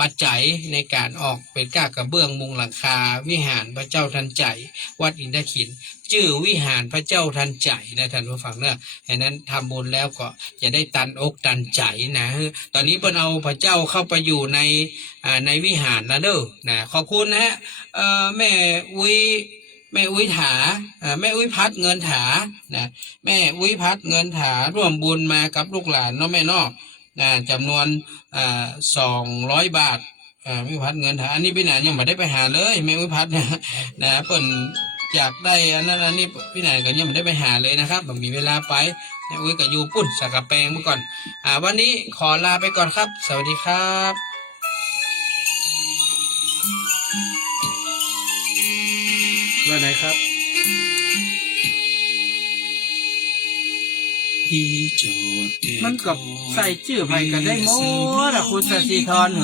ปัจจัยในการออกเป็นก้ากระเบื้องมุงหลังคาวิหารพระเจ้าทันใจวัดอินทขินชื่อวิหารพระเจ้าทันใจนะท่านผู้ฟังเนอะฉะนั้นทำบุญแล้วก็จะได้ตันอกตันใจนะตอนนี้เพิ่นเอาพระเจ้าเข้าไปอยู่ในวิหารนะเด้อนะขอบคุณนะฮะแม่อุ้ยถาแม่อุ้ยพัดเงินถานะแม่อุ้ยพัดเงินถาร่วมบุญมากับลูกหลานเนาะแม่เนาะจำนวน200 บาทไม่พัดเงินถาอันนี้พี่หนานยังไม่ได้ไปหาเลยแม่อุ้ยพัดนะเพิ่นอยากได้อันนั้นอันนี้พี่หนานก็ยังไม่ได้ไปหาเลยนะครับมีเวลาไปแม่อุ้ยกับยูปุ่นสักกะแปงเมื่อก่อนวันนี้ขอลาไปก่อนครับสวัสดีครับว่าไหนครับมันกับใส่ชื่อไปกันได้หมดคุณสัสิธรเห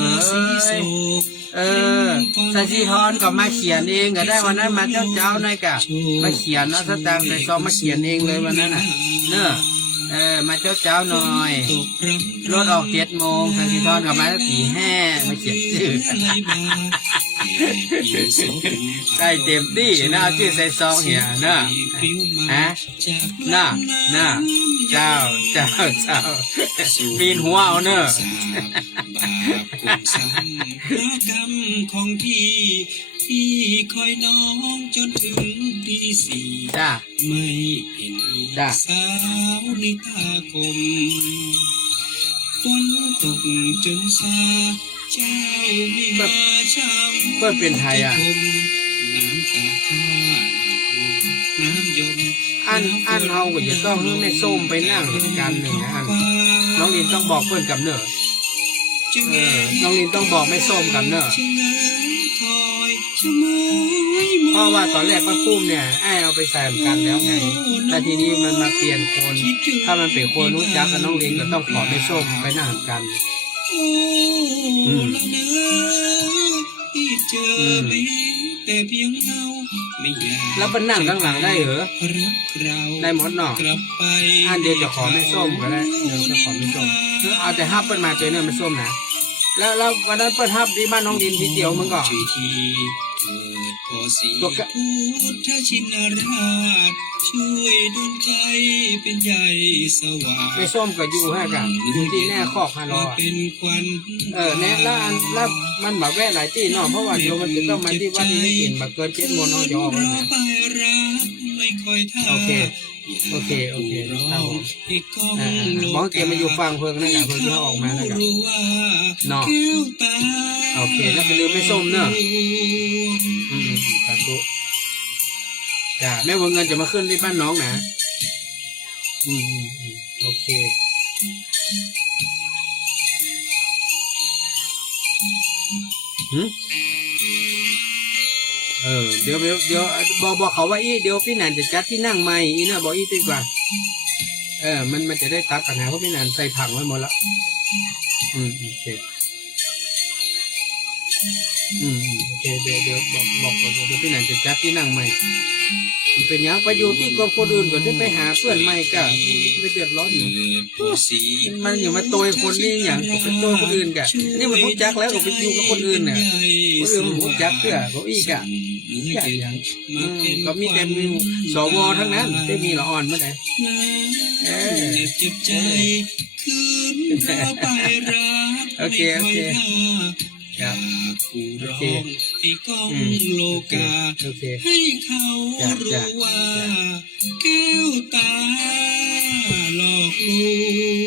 สัสิธรก็มาเขียนเองก็ได้วันนั้นมาเจ้าหน่อยกะมาเขียนแล้วสตางค์ใส่ซองมาเขียนเองเลยวันนั้นเนอะมาเจ้าหน่อยรถออก7 โมงสัสิธรก็มาตี5มาเขียนชื่อได้เต็มที่นะชื่อใส่ซองเหี่ยนะน่ะเจ้าปีนหัวเอาเนอะกรรมของพี่คอยน้องจนถึงตี4ไม่เห็นสาวในตาคมฝนตกจนซาเจ้าไม่มาช้ำ ก็เป็นไทยน้ำตาข้าน้ำยมอันเฮาก็จะต้องให้แม่ส้มไปนั่งเหตุการณ์หนึ่งนะน้องลินต้องบอกเพื่อนกับเนอะน้องลินต้องบอกแม่ส้มกับเนอะเพราะว่าตอนแรกป้าปุ้มเนี่ยเอาไปใส่กันแล้วไงแต่ทีนี้มันมาเปลี่ยนคนถ้ามันเป็นคนรู้จักกับน้องลินก็ต้องขอแม่ส้มไปนั่งกันแต่เพียงเราไม่อยากแล้วมันนั่งข้างหลังได้เหรอได้หมดเนาะอันเดียวจะขอไม่ส้มก็ได้เดี๋ยวจะขอไม่ส้มเอาแต่ฮับเปิ้ลมาเจอเนี่ยไม่ส้มนะแล้ววันนั้นเปิ้ลฮับที่บ้านน้องดินที่เดียวมึงก็ ขอสีพุทธชินราชช่วยดลใจเป็นใหญ่สว่าง ไม่ส้มก็อยู่ให้กันอยู่ที่แน่คอกฮารอ เป็นควัน แน่แล้วมันแบบแวะหลายที่เนาะเพราะว่าเดี๋ยวมันจะต้องมาที่วัดนี้กินแบบเกิน7 โมงเอาจะออกแล้วนะ ไปรักไม่ค่อยท่า โอเคครับผมหมอเกมมาอยู่ฟังเพิ่งนั่นแหละเพิ่งเขาออกมาแล้วกันเนาะโอเคแล้วไปลืมไม่ส้มเนอะสาธุจ้าแม่วงเงินจะมาขึ้นที่บ้านน้องนะโอเคเดี๋ยวบอกเขาว่าเดี๋ยวพี่นันจะจัดที่นั่งใหม่นะบอกดีกว่ามันจะได้ตัดปัญหาเพราะพี่นันใส่ผังไว้หมดแล้วโอเคโอเคเดี๋ยวบอกเดี๋ยวพี่นันจะจัดที่นั่งใหม่เป็นยังไปอยู่ที่กับคนอื่นก่อนที่ไปหาเพื่อนใหม่ก็ไม่เดือดร้อนอยู่มันอยู่มาโตยคนนี้อย่างเป็นโตยคนอื่นกะนี่มันรู้จักแล้วก็ไปอยู่กับคนอื่นเนี่ยคนอื่นมันรู้จักเพื่อเขาอีกอะอย่างก็มีแต่สวทั้งนั้นไม่มีละอ่อนเมื่อไหร่เจ็บใจคืนเราไปรัก โอเคจากผู้ร้องให้ก้องโลกาให้เขารู้ว่าแก้วตาหลอกลวง